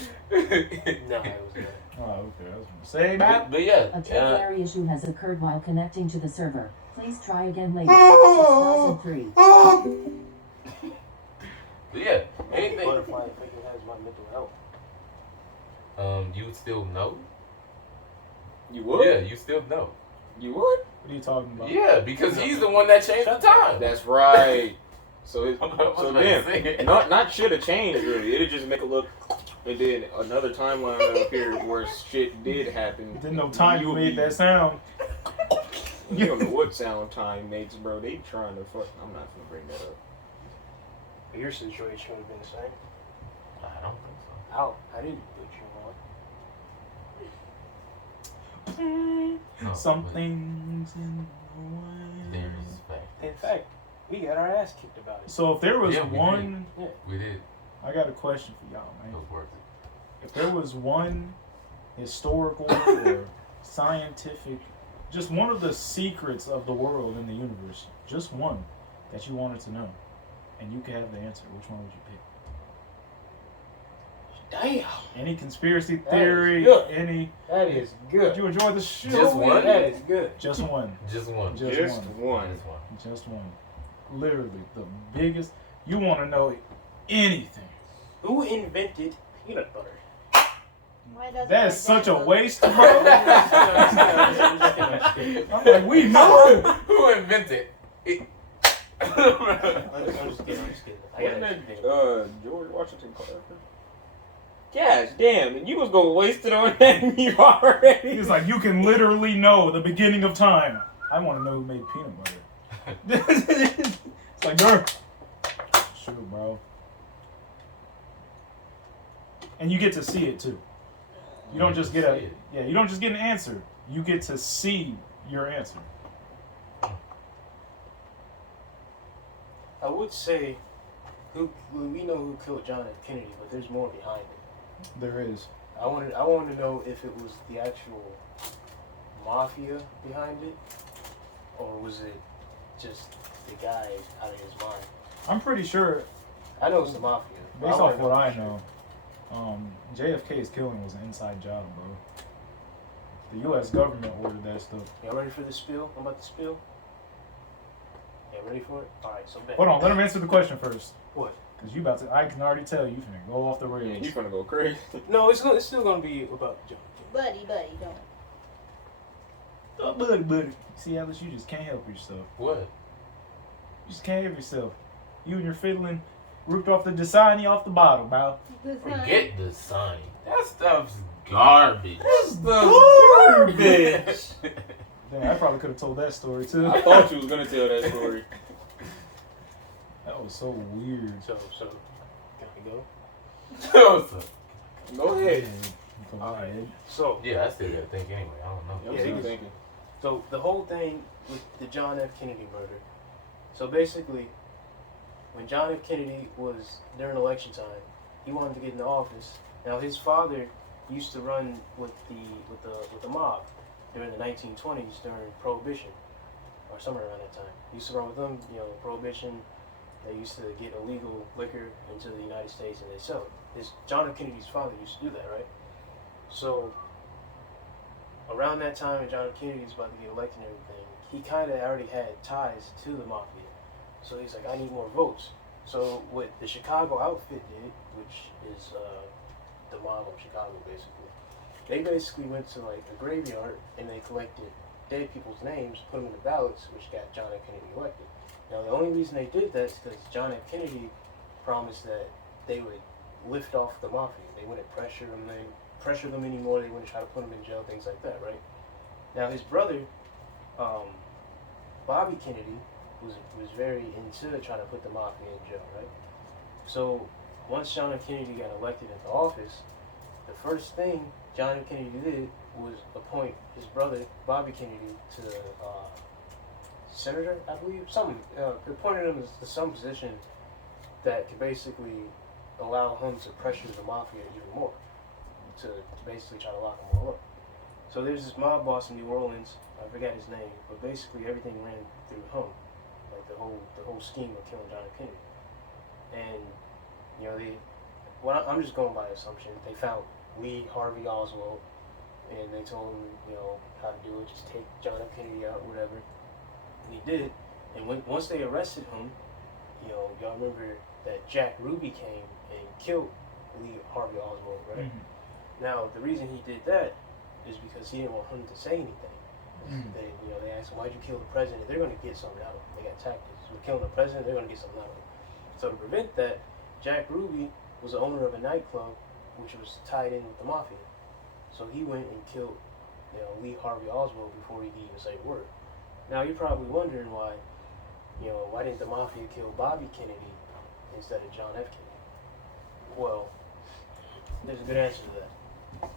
No, it was not. Oh, okay. I was gonna say, man. but yeah. A temporary issue has occurred while connecting to the server. Please try again later. 6003. But yeah, The anything. butterfly effect it has my mental health. You would still know. You would? Yeah, you still know. You would? What are you talking about? Yeah, because he's the one that changed the time. That's right. So it, I was so about to say. then, not should have changed really. It'd just make it look, and then another timeline up here where shit did happen. Didn't know time You would made be- that sound. You don't know what sound time makes, bro. They trying to fuck. I'm not gonna bring that up. But your situation would have been the same. I don't think so. Ow, I didn't put you on. No, Some but things in the There's way. fact. In fact, we got our ass kicked about it. So if there was Yeah, we one, We did. I got a question for y'all, It man. was worth it. If there was one historical or scientific, just one of the secrets of the world in the universe, just one that you wanted to know, and you could have the answer, which one would you pick? Damn, Any conspiracy That is theory, good. any? that is Did good. you enjoy the show? Just one? That is good. Just one. Just one. Just Just one. one. Just one. Just one. Literally, the biggest. You want to know anything. Who invented peanut butter? Why doesn't That my is such dad a know? waste, bro. I'm I'm like, we know. Who invented it? just kidding. I'm just kidding. I got Wasn't that. that George Washington Carver? Gosh damn, and you was gonna waste it on that and you already. He's like, you can literally know the beginning of time. I want to know who made peanut butter. It's like, nerd. Shoot, bro. And you get to see it too. You don't just get See it. you don't just get an answer. You get to see your answer. I would say, we know who killed John F. Kennedy, but there's more behind it. There is. I wanted to know if it was the actual mafia behind it, or was it just the guy out of his mind? I'm pretty sure, I know it's the mafia. based wanna off what I for sure. know, JFK's killing was an inside job, bro. The U.S. government ordered that stuff. Y'all ready for the spill? I'm about to spill. Y'all ready for it? All right, so bet. Hold on, let him answer the question first. What? Cause you about to, I can already tell you finna go off the Yeah, rails. you finna go crazy. No, it's still gonna be about John. Buddy, don't. Oh, buddy. See, Alice, you just can't help yourself. What? You just can't help yourself. You and your fiddling ripped off the Dasani off the bottle, bro. Forget the sign. That stuff's garbage. That's the garbage. Damn, I probably could have told that story too. I thought you was gonna tell that story. That was so weird. So can I go? Go ahead. Go All right. ahead. So Yeah, I still gotta think anyway. I don't know. I'm Yeah, still he was- thinking. So the whole thing with the John F. Kennedy murder. So basically, when John F. Kennedy was during election time, he wanted to get in the office. Now his father used to run with the mob during the 1920s during Prohibition, or somewhere around that time. He used to run with them, Prohibition. They used to get illegal liquor into the United States and they sell it. John F. Kennedy's father used to do that, right? So around that time when John F. Kennedy was about to get elected and everything, he kind of already had ties to the mafia. So he's like, I need more votes. So what the Chicago outfit did, which is the mob of Chicago basically, they basically went to like a graveyard and they collected dead people's names, put them in the ballots, which got John F. Kennedy elected. Now the only reason they did that is because John F. Kennedy promised that they would lift off the mafia. They wouldn't pressure them anymore. They wouldn't try to put them in jail, things like that, right? Now his brother, Bobby Kennedy, was very into trying to put the mafia in jail, right? So once John F. Kennedy got elected into office, the first thing John F. Kennedy did was appoint his brother Bobby Kennedy to senator, I believe, something. Appointed him to some position that could basically allow him to pressure the mafia even more, to basically try to lock them all up. So there's this mob boss in New Orleans, I forgot his name, but basically everything ran through him, like the whole scheme of killing John F. Kennedy. And I'm just going by assumption. They found Lee Harvey Oswald, and they told him, how to do it. Just take John F. Kennedy out, whatever. And he did. And once they arrested him, y'all remember that Jack Ruby came and killed Lee Harvey Oswald, right? Mhm. Now, the reason he did that is because he didn't want him to say anything. They asked him, why'd you kill the president? They're going to get something out of him. They got tactics. We're killing the president, they're going to get something out of him. So to prevent that, Jack Ruby was the owner of a nightclub which was tied in with the mafia. So he went and killed Lee Harvey Oswald before he could even say a word. Now you're probably wondering why didn't the mafia kill Bobby Kennedy instead of John F. Kennedy? Well, there's a good answer to that.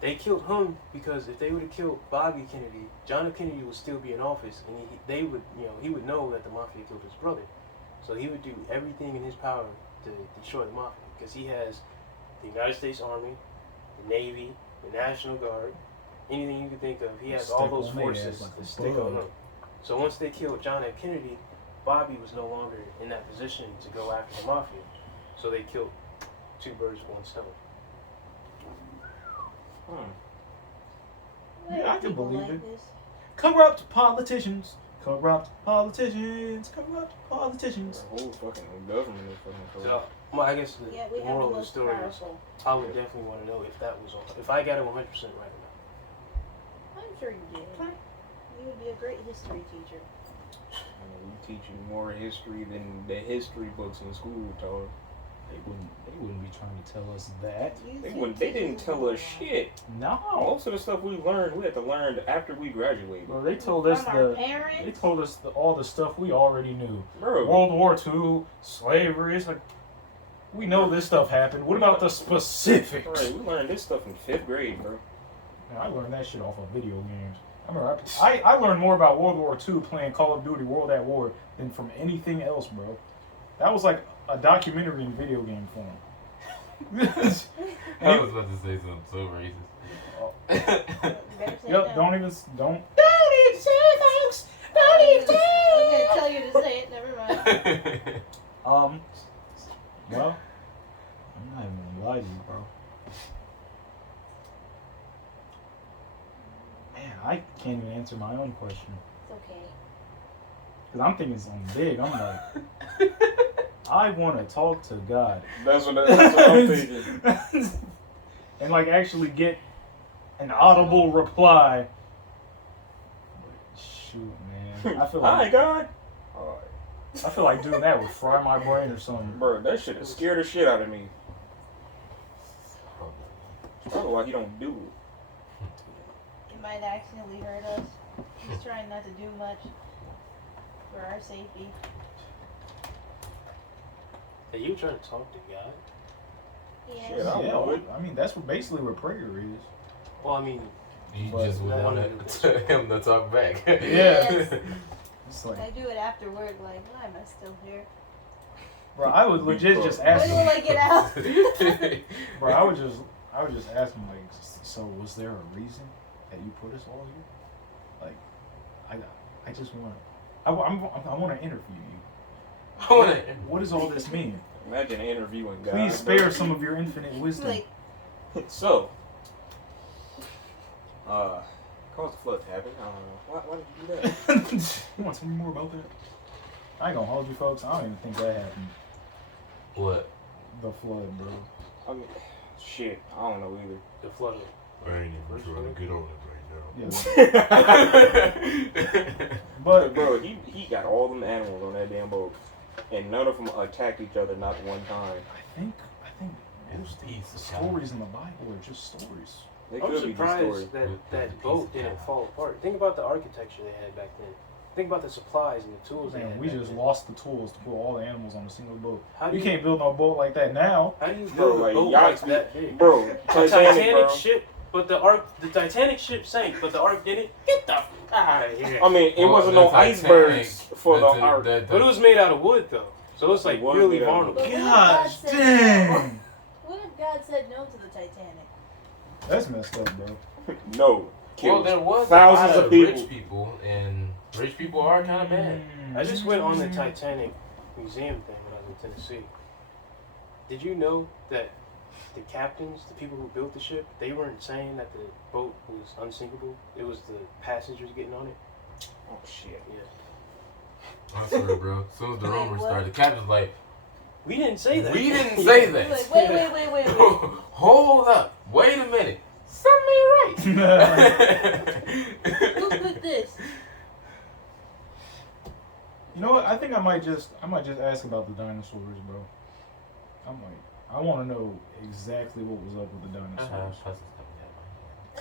They killed him because if they would have killed Bobby Kennedy, John F. Kennedy would still be in office, and he would know that the mafia killed his brother. So he would do everything in his power to destroy the mafia because he has the United States Army, the Navy, the National Guard, anything you can think of. He has all those Stick on their forces ass like to a stick bug. on him. So once they killed John F. Kennedy, Bobby was no longer in that position to go after the mafia. So they killed two birds with one stone. Yeah, I can People believe like it. this. Corrupt politicians. Corrupt politicians. Corrupt politicians. The whole fucking government is fucking So, corrupt. I guess Yeah, the we have moral the of the most story is powerful. I would definitely want to know if that was on. If I got it 100% right or not. I'm sure you did. You would be a great history teacher. We teach you more history than the history books in school taught. They wouldn't be trying to tell us that. You They think wouldn't. They didn't teachers tell are us shit. No. Most of the stuff we learned, we had to learn after we graduated. Well, they told us From our the. parents? They told us all the stuff we already knew. Bro, World War II, slavery. It's like we know this stuff happened. What about the specifics? right, we learned this stuff in 5th grade, bro. Man, I learned that shit off of video games. I remember I learned more about World War II playing Call of Duty World at War than from anything else, bro. That was like a documentary in video game form. I was about to say something so racist. Better say Yep, no. don't even don't. Don't even say it, I'm gonna tell you to say it. Never mind. Well, I'm not even gonna lie to you, bro. Man, I can't even answer my own question. It's okay. Because I'm thinking something big. I'm like, I want to talk to God. That's what I'm thinking. And like actually get an audible reply. But shoot, man. I feel Hi, like God. Alright. I feel like doing that would fry my brain or something. Bro, that shit has scared the shit out of me. That's probably why he don't do it. It might accidentally hurt us. He's trying not to do much for our safety. Are you trying to talk to God? Yes. Shit, I Yeah, would. I mean that's basically what prayer is. Well, I mean, You But just that- want him to talk back. Yes. It's I like, do it after work, like, why am I still here? bro, I would legit just When ask will him. I get out? Bro, I would just ask him like, so was there a reason that you put us all here? Like, I just want, I want to interview you. I wanna- What does all this mean? Imagine interviewing God. Please spare some of your infinite wisdom. Like, So, caused the flood to happen. Why did you do that? You want to tell me more about that? I ain't gonna hold you folks. I don't even think that happened. What? The flood, bro. I mean, shit, I don't know either. the flood. I ain't even trying to get on it right now. Yeah. But But bro, he got all them animals on that damn boat, and none of them attacked each other not one time. I think most of the Peace of stories in the Bible are just stories. They I'm could be the story. surprised that With that the boat piece of didn't God. fall apart. Think about the architecture they had back then. Think about the supplies and the tools they Man, had. we back just then. lost the tools to put all the animals on a single boat. How do You can't build no boat like that now. How do you Bro, build like, a boat y'all- like that big? Bro, The Titanic, bro. ship, but the Titanic ship sank, but the Ark didn't. Get the f out of here. I mean, it Well, wasn't the no Titanic, icebergs for the the- ark. the- But it was made out of wood though, so it's like It was really made out of vulnerable. wood. Gosh What if God said dang. what if God said no to the Titanic? That's messed up, bro. No. Well, Killed there was thousands a lot of people. rich people, and rich people are kind of bad. I just went on the Titanic museum thing when I was in Tennessee. Did you know that the captains, the people who built the ship, they weren't saying that the boat was unsinkable? It was the passengers getting on it. Oh shit. Yeah. I swear, bro. As soon as the Wait, rumors what? started, the captain's like, We didn't say that. we didn't say Wait, that. wait. Hold up. Wait a minute. Something ain't right. Who put this? You know what? I think I might just ask about the dinosaurs, bro. I want to know exactly what was up with the dinosaurs.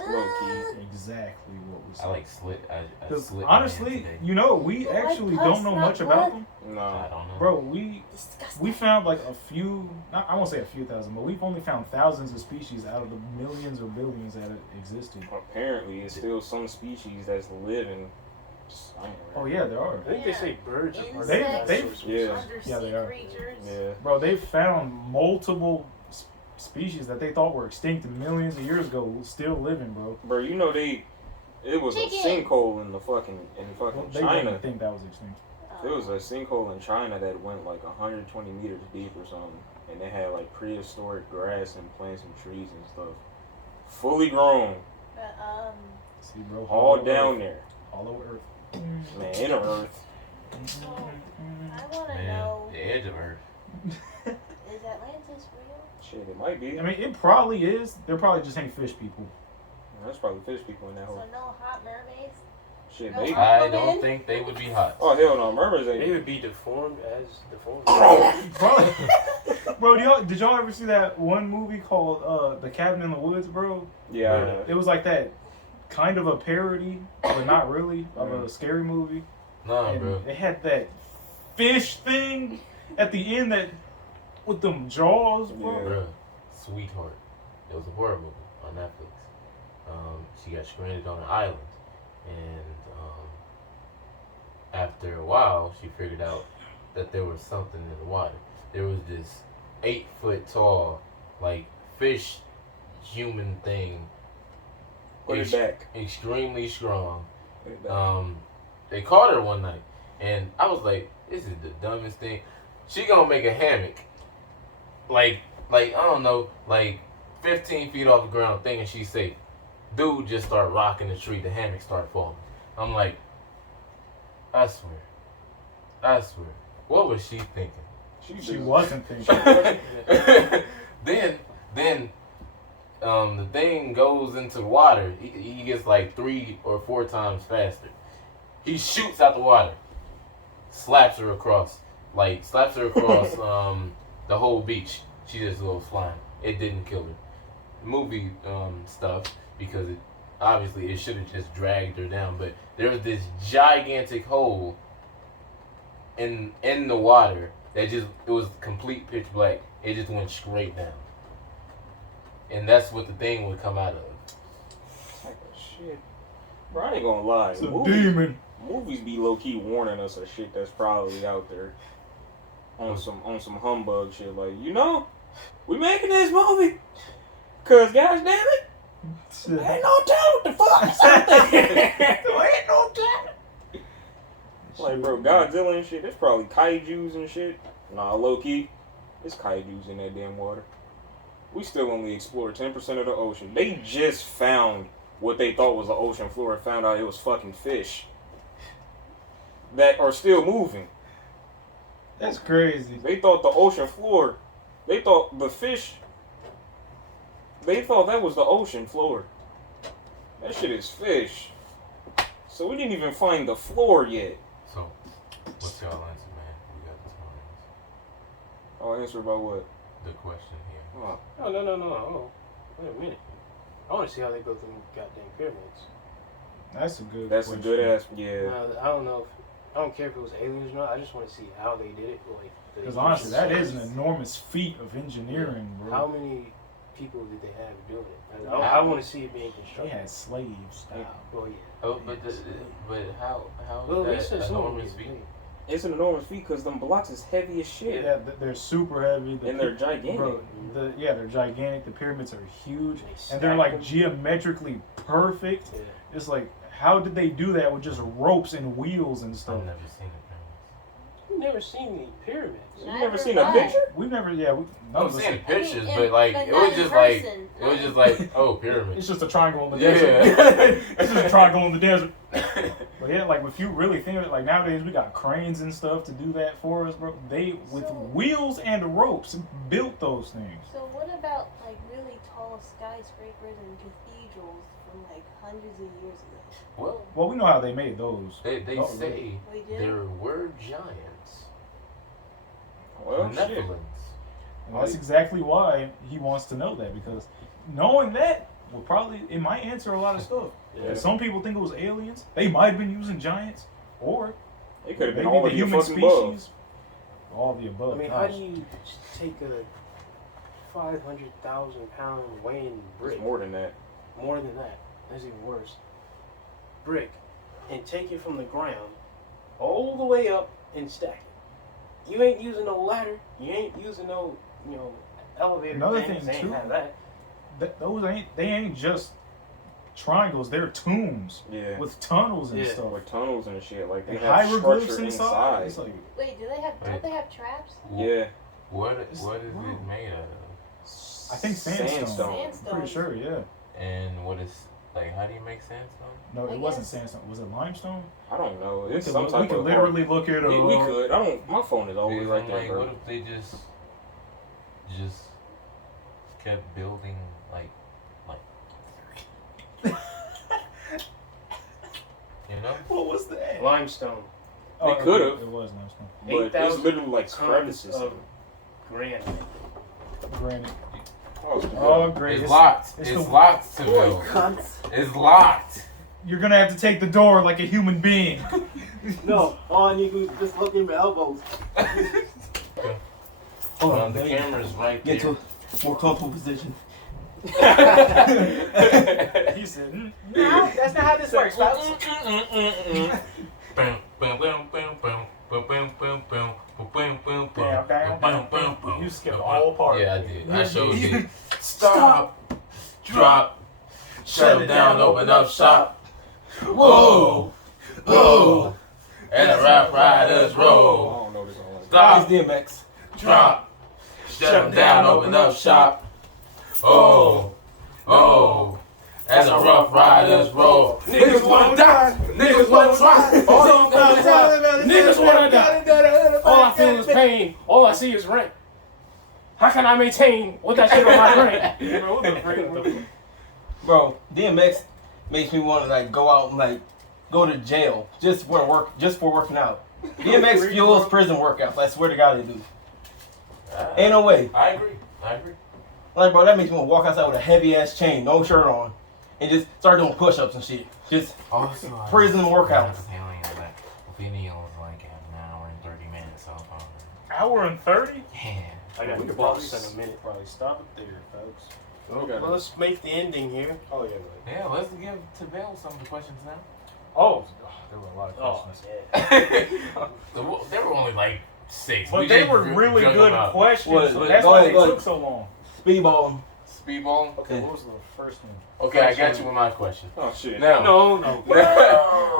Low key. Exactly what was I up. like slit. I Because slit my hand honestly, today. you know, we But why actually pus, don't know not much about blood? them, No. I don't know. bro. We Disgusting. found like a few. Not, I won't say a few thousand, but we've only found thousands of species out of the millions or billions that existed. Apparently, it's still some species that's living somewhere. Oh yeah, there are. I think they say birds are part of They- the dinosaur they- species. Yeah. Undersea Yeah, they are. creatures. Yeah. Bro, they found multiple species that they thought were extinct millions of years ago still living, bro. Bro, you know it was a Chicken. sinkhole in fucking Well, they China. didn't think that was extinct. There was a sinkhole in China that went like 120 meters deep or something, and they had like prehistoric grass and plants and trees and stuff, fully grown, But, See, bro, all hollow down Earth. there. Hollow Earth. Man, inner Earth. I want to Man, know, the edge of Earth. is Atlantis real? Shit, it might be. I mean, it probably is. They're probably just ain't fish people. There's probably fish people in that So hole. no hot mermaids? Shit, No. maybe. I Aquaman? don't think they would be hot. Oh hell no, mermaids They ain't. would be deformed as deformed. Probably. Bro, did y'all ever see that one movie called The Cabin in the Woods, bro? Yeah. It was like that kind of a parody, but not really, of a scary movie. Nah, And bro. it had that fish thing at the end that with them jaws, bro. Yeah. Bro, Sweetheart. It was a horror movie on Netflix. She got stranded on an island, and after a while, she figured out that there was something in the water. There was this 8 foot tall, like fish human thing. Put it back. Extremely strong. Put it back. They caught her one night, and I was like, "This is the dumbest thing." She gonna make a hammock, like I don't know, like 15 feet off the ground, thinking she's safe. Dude just start rocking the tree. The hammock start falling. I'm like, I swear, what was she thinking? She wasn't thinking. then the thing goes into the water. He gets like 3 or 4 times faster. He shoots out the water, slaps her across the whole beach. She just goes flying. It didn't kill her. Movie stuff, because it should have just dragged her down. But there was this gigantic hole in the water that it was complete pitch black. It just went straight down, and that's what the thing would come out of. Type of shit. Bro, I ain't gonna lie. It's a demon. Movies be low key warning us of shit that's probably out there on some humbug shit. Like, we making this movie cause goddamn it, ain't no telling what the fuck is out there. There ain't no telling. Like, bro, Godzilla and shit, there's probably kaijus and shit. Nah, low key, there's kaijus in that damn water. We still only explored 10% of the ocean. They just found what they thought was the ocean floor and found out it was fucking fish that are still moving. That's crazy. They thought the ocean floor, they thought the fish, they thought that was the ocean floor. That shit is fish. So we didn't even find the floor yet. So, what's y'all answer, man? We got the time. I'll answer about what? The question here. Oh, No. Wait a minute. I want to see how they built them goddamn pyramids. That's a good. that's question. a good ass. Yeah. I don't know. I don't care if it was aliens or not. I just want to see how they did it. Because honestly, that is an enormous feat of engineering, bro. How many people did they have doing it? I want to see it being They constructed. had slaves. Yeah. Well, yeah. Oh, but how Well, is that some of enormous it feat? is It's an enormous feat because them blocks is heavy as shit. Yeah, they're super heavy. And they're gigantic. Bro, they're gigantic. The pyramids are huge, They and stack they're like them. geometrically perfect. Yeah. It's like, how did they do that with just ropes and wheels and stuff? I've never seen it. You've never seen the pyramids. You never seen a picture? We've never, none I'm of us. seeing pictures, I mean, but like but it not was in just person. like oh, pyramid. It's just a triangle in the Yeah. desert. It's just a triangle in the desert. But yeah, like if you really think of it, like nowadays we got cranes and stuff to do that for us, bro. They with wheels and ropes built those things. So what about like really tall skyscrapers and cathedrals from like hundreds of years ago? Well, we know how they made those. They Oh, say We do? there were giants, Well, shit. Nephilims. And that's exactly why he wants to know that, because knowing that will probably, it might answer a lot of stuff. Yeah. Some people think it was aliens. They might have been using giants, or It could have been maybe all the of your human fucking species. bugs. All of the above. I mean, gosh. how do you take a 500,000 pound weighing brick? It's more than that. More than that. That's even worse. Brick, and take it from the ground all the way up and stack it. You ain't using no ladder. You ain't using no, elevator. Another things. thing, They ain't too, have that. They ain't just triangles. They're tombs Yeah. with tunnels and Yeah. stuff. With tunnels and shit. Like, they And have hieroglyphs structure inside. inside. It's like, Wait, don't they have traps? Yeah. What is Wow. it made out of? I think sandstone. Sandstone. I'm pretty sure, yeah. And what is how do you make sandstone? No, I it wasn't guess- sandstone. Was it limestone? I don't know. We It's could, some we type could of literally look it up. We could. I don't. My phone is always Because right I'm there, like, bro. what if they just kept building like you know? What was that? Limestone. They could've. It was limestone. But it's 8,000 literally like tons crevices. of granite. Granite. Oh, Oh, great. It's locked. it's It's the- locked to build. It's locked. You're gonna have to take the door like a human being. No, all I need to do is just look in my elbows. Hold on, The let me camera's right get there. to a more comfortable position. He said, No, that's not how this works, folks. whole part. Yeah, I did. I showed you. Stop. Drop. Shut it down. Open up shop. Whoa. Whoa. And the rap riders I roll. don't know this all like Stop. DMX. Drop. Shut them down. Open up shop. Oh. Oh. As the rough riders roll. Niggas wanna die. Niggas wanna try. All these Niggas wanna die. All I feel is pain. All I see is rent. How can I maintain with that shit on my brain? Bro, DMX makes me want to like go out and like go to jail just for working out. DMX fuels prison workouts. I swear to God they do. Ain't no way. I agree. Like, bro, that makes me want to walk outside with a heavy ass chain, no shirt on, and just start doing push-ups and shit. Just Also, prison workouts. Video is like an hour and 30 minutes. So far. Hour and 30? Yeah. I got We could bucks probably- in a minute. Probably stop it there, folks. Well, let's make the ending here. Oh yeah, Yeah, let's give Tavell some of the questions now. Oh, there were a lot of Oh, questions. yeah. There were only like 6. But We they just were really juggled good them out. questions. What- so what- that's go why ahead, they go took ahead. so long. Speedball. Speedball. Okay, what was the first one? Okay, I got you with my question. Oh shit. Now. No. What? Okay.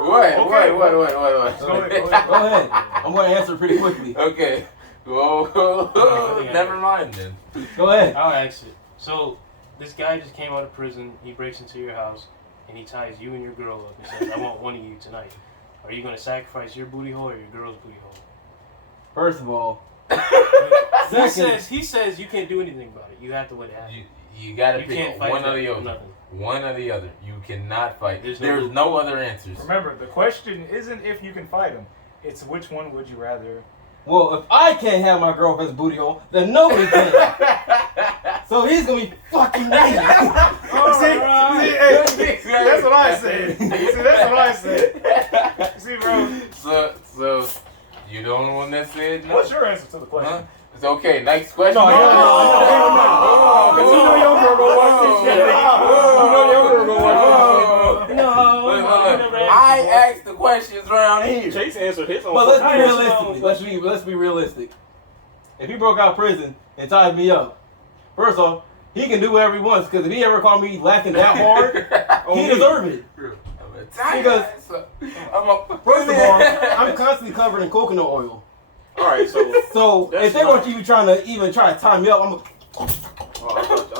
What? Go ahead, go ahead. Go ahead. I'm going to answer pretty quickly. Okay. Whoa. Never mind then. Go ahead. I'll ask it. So, this guy just came out of prison. He breaks into your house and he ties you and your girl up and says, "I want one of you tonight." Are you gonna sacrifice your booty hole or your girl's booty hole? First of all, He says you can't do anything about it. You have to let it happen. You gotta You pick can't fight one or that the for other. nothing. One or the other. You cannot fight. There's There's no- no other answers. Remember, the question isn't if you can fight him. It's which one would you rather? well, if I can't have my girlfriend's booty hole, then nobody can. So he's gonna be fucking nice. That's what I said. See, that's what I said. See, bro. So you the only one that said no? What's your answer to the question? Huh? It's okay. Next question. No, because you know your girl gonna watch this shit. You know your girl gonna watch this shit. Look. I asked the questions around here. Chase answered his own. But let's be I realistic. Let's be realistic. If he broke out of prison and tied me up, first off, he can do whatever he wants. Because if he ever caught me laughing that hard, he deserved it. Because first of all, I'm constantly covered in coconut oil. All right, so So That's if they want fine. you trying to try to tie me up, I'm gonna. I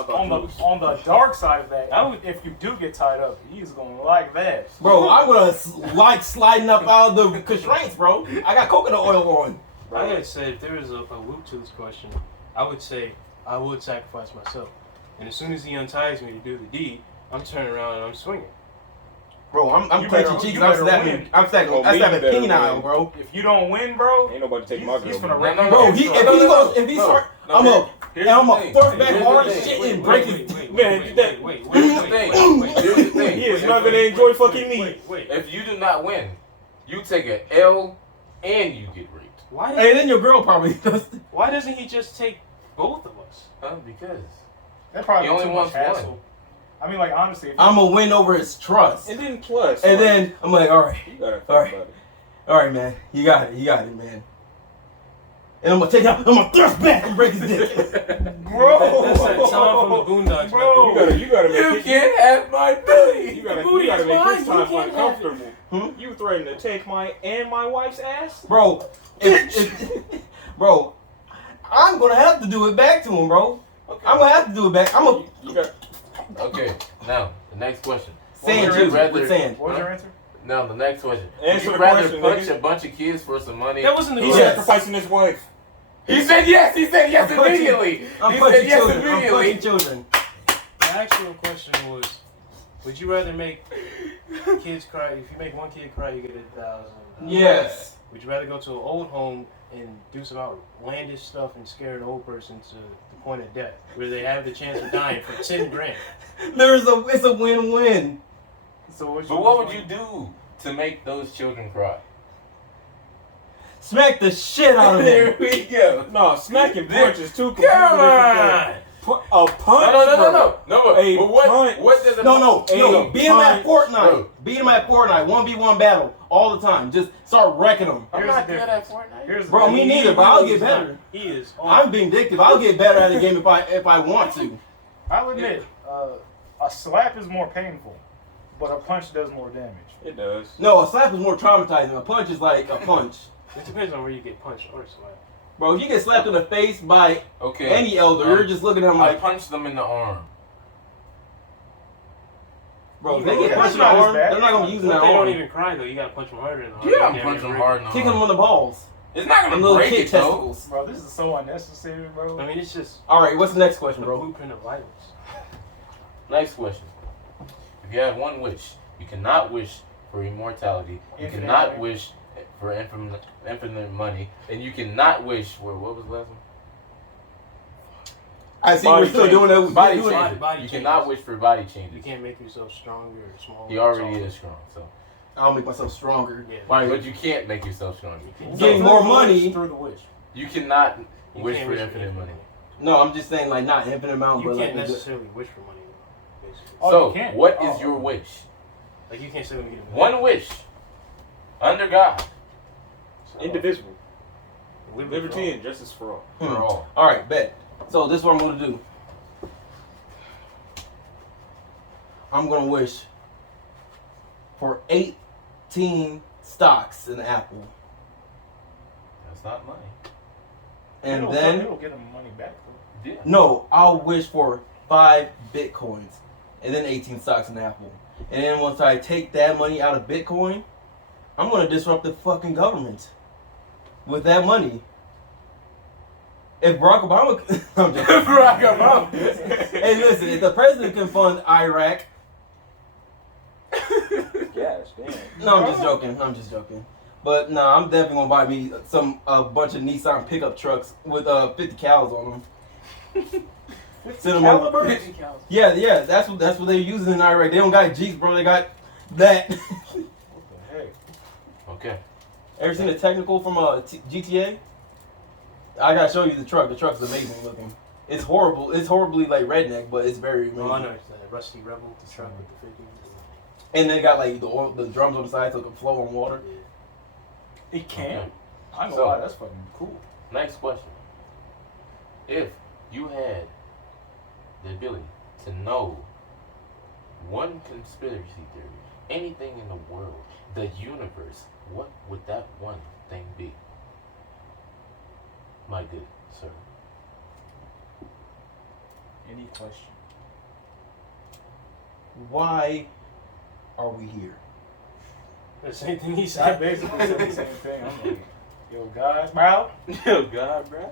thought On the dark side of that, if you do get tied up, he's gonna like that. Bro, I'm gonna like sliding up out of the constraints, bro. I got coconut oil on. I gotta say, if there was a loop to this question, I would say I would sacrifice myself. And as soon as he unties me to do the deed, I'm turning around and I'm swinging. Bro, I'm You clenching better- cheeks. you I'm better snapping. win. I'm snapping. Oh, I'm me, snapping you better penile, win. bro. If you don't win, bro, ain't nobody take my girl. he's gonna man. wreck No, you. no, Bro, if he's hard, I'm here- up. And I'm the gonna thing. first back Here's the hard thing. shit and break his. Here's the thing. He is not gonna enjoy fucking me. Wait. If you do not win, you take an L and you get raped. Why, Hey, then your girl probably does. why doesn't he just take both of us? Huh? Because. That probably He only too much wants one. hassle. I mean, like honestly, if I'm gonna win over his trust. And then plus, And like, then I'm like, all right, you gotta think all right. about it. all right, man, you got it, man. And I'm gonna take out, I'm gonna thrust back and break his dick. bro, That's that Tom from the Boondocks. Bro. You gotta make You his, can't have my booty. you gotta booty is make mine, his you time can't have uncomfortable. Hmm? You threatened to take my wife's ass? Bro, bro, I'm gonna have to do it back to him, bro. Okay. I'm gonna have to do it back. I'm gonna You got Okay, now the next question. sand Would you too. rather- With sand. What was your answer? Now the next question. Answer Would the you rather question, punch nigga. a bunch of kids for some money? That wasn't the He's Yes. sacrificing his wife. He said yes. He said yes I'm punching- immediately. I'm He punching said yes children. I'm immediately. punching children. The actual question was, would you rather make kids cry? If you make one kid cry, you get $1,000. Yes. Would you rather go to an old home and do some outlandish stuff and scare an old person to the point of death, where they have the chance of dying for 10 grand? It's a win-win. So But what would you do to make those children cry? Smack the shit out of There him. we go. No, smacking punch is too Come completely different on. A punch. No. A But what? punch. What does a No. Beat him at punch. Fortnite. Beat him at Fortnite. 1v1 battle all the time. Just start wrecking them. I'm Here's not the good at Fortnite. Here's the Bro, thing. me neither, but I'll get better. He is. I'm vindictive. I'll get better at the game if I want to. I'll admit, a slap is more painful, but a punch does more damage. It does. No, a slap is more traumatizing. A punch is like a punch. It depends on where you get punched or slapped. Bro, if you get slapped in the face by Okay. any elder, you're just looking at him I like, punched them in the arm. bro, if they get Yeah, punched in the that's not as arm, bad. they're not going to be using But that they don't arm. even cry though. You gotta punch them harder in the arm. Yeah, I'm You punching gotta them hard in the Kick him arm. on the balls. It's not Them gonna little break kid it though. testicles. Bro, this is so unnecessary, bro. I mean, it's just All right, what's the next question, the bro? blueprint of violence. Next question. If you had one wish, you cannot wish for immortality. You Infinite cannot money. wish for infinite money, and you cannot wish for what was the last one? I see Body we're still doing that. Body doing changes. it. Body You changes. cannot wish for body You changes. can't make yourself stronger or smaller. He already It's all- is strong, so I'll make myself stronger. Yeah. By but you can't make yourself stronger. can't. getting Through more the money. wish, through the wish. You cannot You wish can't for infinite money. No, I'm just saying like not infinite amount, You but can't like necessarily wish for money, though, basically. Oh, So, you can't? what Oh, is your okay. wish? Like you can't say when you get a One wish under God Indivisible. Liberty Liberty and justice for all. for all. All right, bet. So this is what I'm gonna do. I'm gonna wish for 18 stocks in Apple, That's not money. and It'll then get them money back, though. Yeah. no, I'll wish for 5 Bitcoins, and then 18 stocks in Apple. And then once I take that money out of Bitcoin, I'm gonna disrupt the fucking government with that money. If Barack Obama, I'm joking. Barack Obama. Hey, listen, if the president can fund Iraq, Gosh, damn. no, I'm just joking. But no, I'm definitely gonna buy me a bunch of Nissan pickup trucks with 50 cals on them. Send them over. Calibers? Yeah, that's what they're using in Iraq. They don't got Jeeps, bro. They got that. What the heck? Okay. Ever seen the technical from GTA? I gotta show you the truck. The truck's amazing looking. It's horrible. It's horribly like redneck, but it's very amazing. Oh, I know it's the Rusty Rebel, the truck with the 50. And they got like the drums on the side so it can flow on water. It can? Okay. I know So- why. That's fucking cool. Next question. If you had the ability to know one conspiracy theory, anything in the world, the universe, what would that one thing be? My good sir. Any question? Why are we here? The same thing he I said. basically said the same thing. I'm like, yo, guys, bro. Oh God, bro.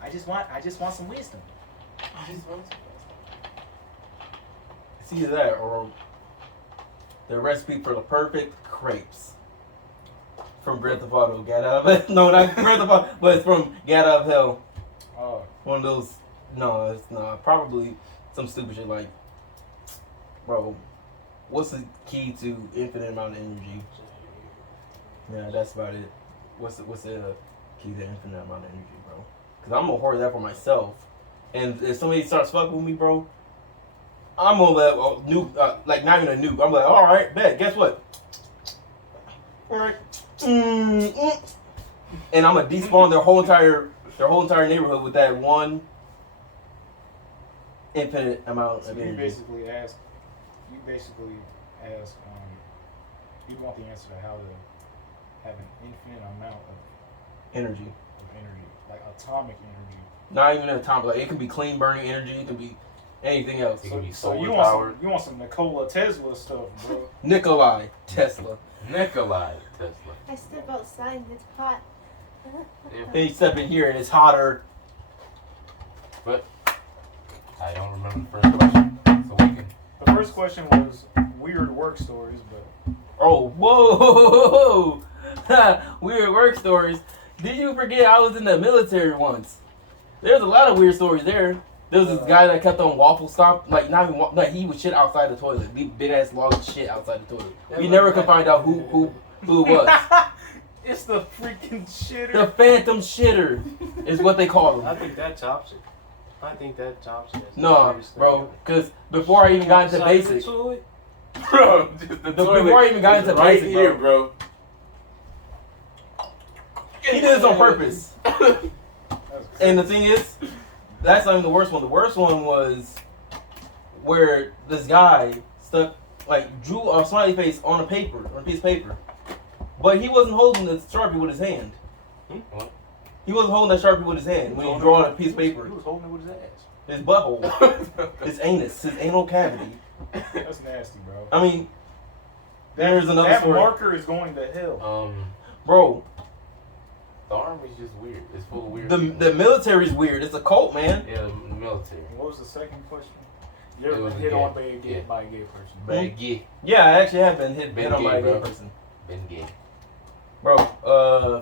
I just want some wisdom. It's either that or the recipe for the perfect crepes from Grand Theft Auto. Get out of no, not Grand Theft Auto, but it's from Get Out of Hell. Oh, One of those. No, it's not. Probably some stupid shit like, bro, what's the key to infinite amount of energy? Yeah, that's about it. What's the key to infinite amount of energy, bro? Because I'm gonna hoard that for myself. And if somebody starts fucking with me, bro, I'm gonna let like not even a nuke. I'm like, all right, bet. Guess what? All right, and I'm gonna despawn their whole entire neighborhood with that one infinite amount so of you energy. basically ask, you want the answer to how to have an infinite amount of Energy, energy, like atomic energy. not even atomic. Like it can be clean burning energy. It can be anything else. It can be So solar you powered. want some Nikola Tesla stuff, bro. Nikolai Tesla. Nikolai Tesla. I step outside and it's hot. Then you step in here and it's hotter. But I don't remember the first question, so we can. The first question was weird work stories, but Oh, whoa! Weird work stories. Did you forget I was in the military once? There's a lot of weird stories there. There was this guy that kept on waffle stomp, like not even like he would shit outside the toilet, big ass log of shit outside the toilet. We never could find out who it was. it's the freaking shitter. The phantom shitter is what they call I him. think that tops it. I think that tops it. No, bro, because before I even got into basic, Toilet? Bro, just the toilet before I even got is into right basic, here, bro. He did this on purpose. And the thing is, that's not even the worst one. The worst one was where this guy drew a smiley face on a piece of paper. But he wasn't holding the Sharpie with his hand. What? He wasn't holding that Sharpie with his hand when he drew on a piece of paper. He was holding it with his ass. His butthole. His anus. His anal cavity. That's nasty, bro. I mean, there's another That story. marker is going to hell. Bro, The army's just weird. It's full of weird the people. military's weird. It's a cult, man. Yeah, the military. What was the second question? You It ever was been a hit gay. on by a gay, Yeah. by a gay person? Been gay. Yeah, I actually have been hit Been on by a gay, gay bro. person. Been gay. Bro,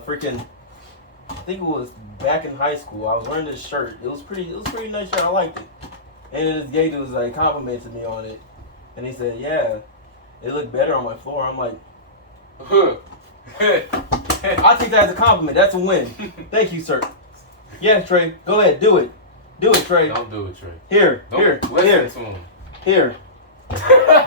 freaking, I think it was back in high school. I was wearing this shirt. It was pretty nice shirt. I liked it. And this gay dude was like complimented me on it, and he said, "Yeah, it looked better on my floor." I'm like, I take that as a compliment. That's a win. Thank you, sir. Yeah, Trey, go ahead, do it. Do it, Trey. Don't do it, Trey. Here, Don't here, listen here, to him. here. Go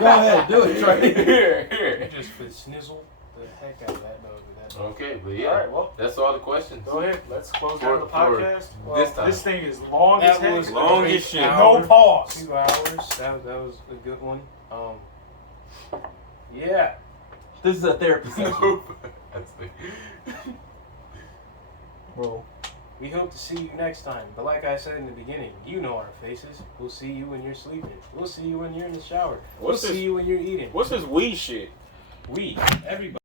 ahead, do it, Trey. Here. Just for snizzle the heck out of that dog with that dog. Okay, but yeah, All right, well, that's all the questions. go ahead. Let's close For- down the for podcast. this time. This thing is long as That heck. was Long a as shit. hour, No pause. 2 hours. That was a good one. Yeah. This is a therapy session, That's the- bro. We hope to see you next time. But like I said in the beginning, you know our faces. We'll see you when you're sleeping. We'll see you when you're in the shower. We'll What's this- see you when you're eating. What's this we shit? We, everybody.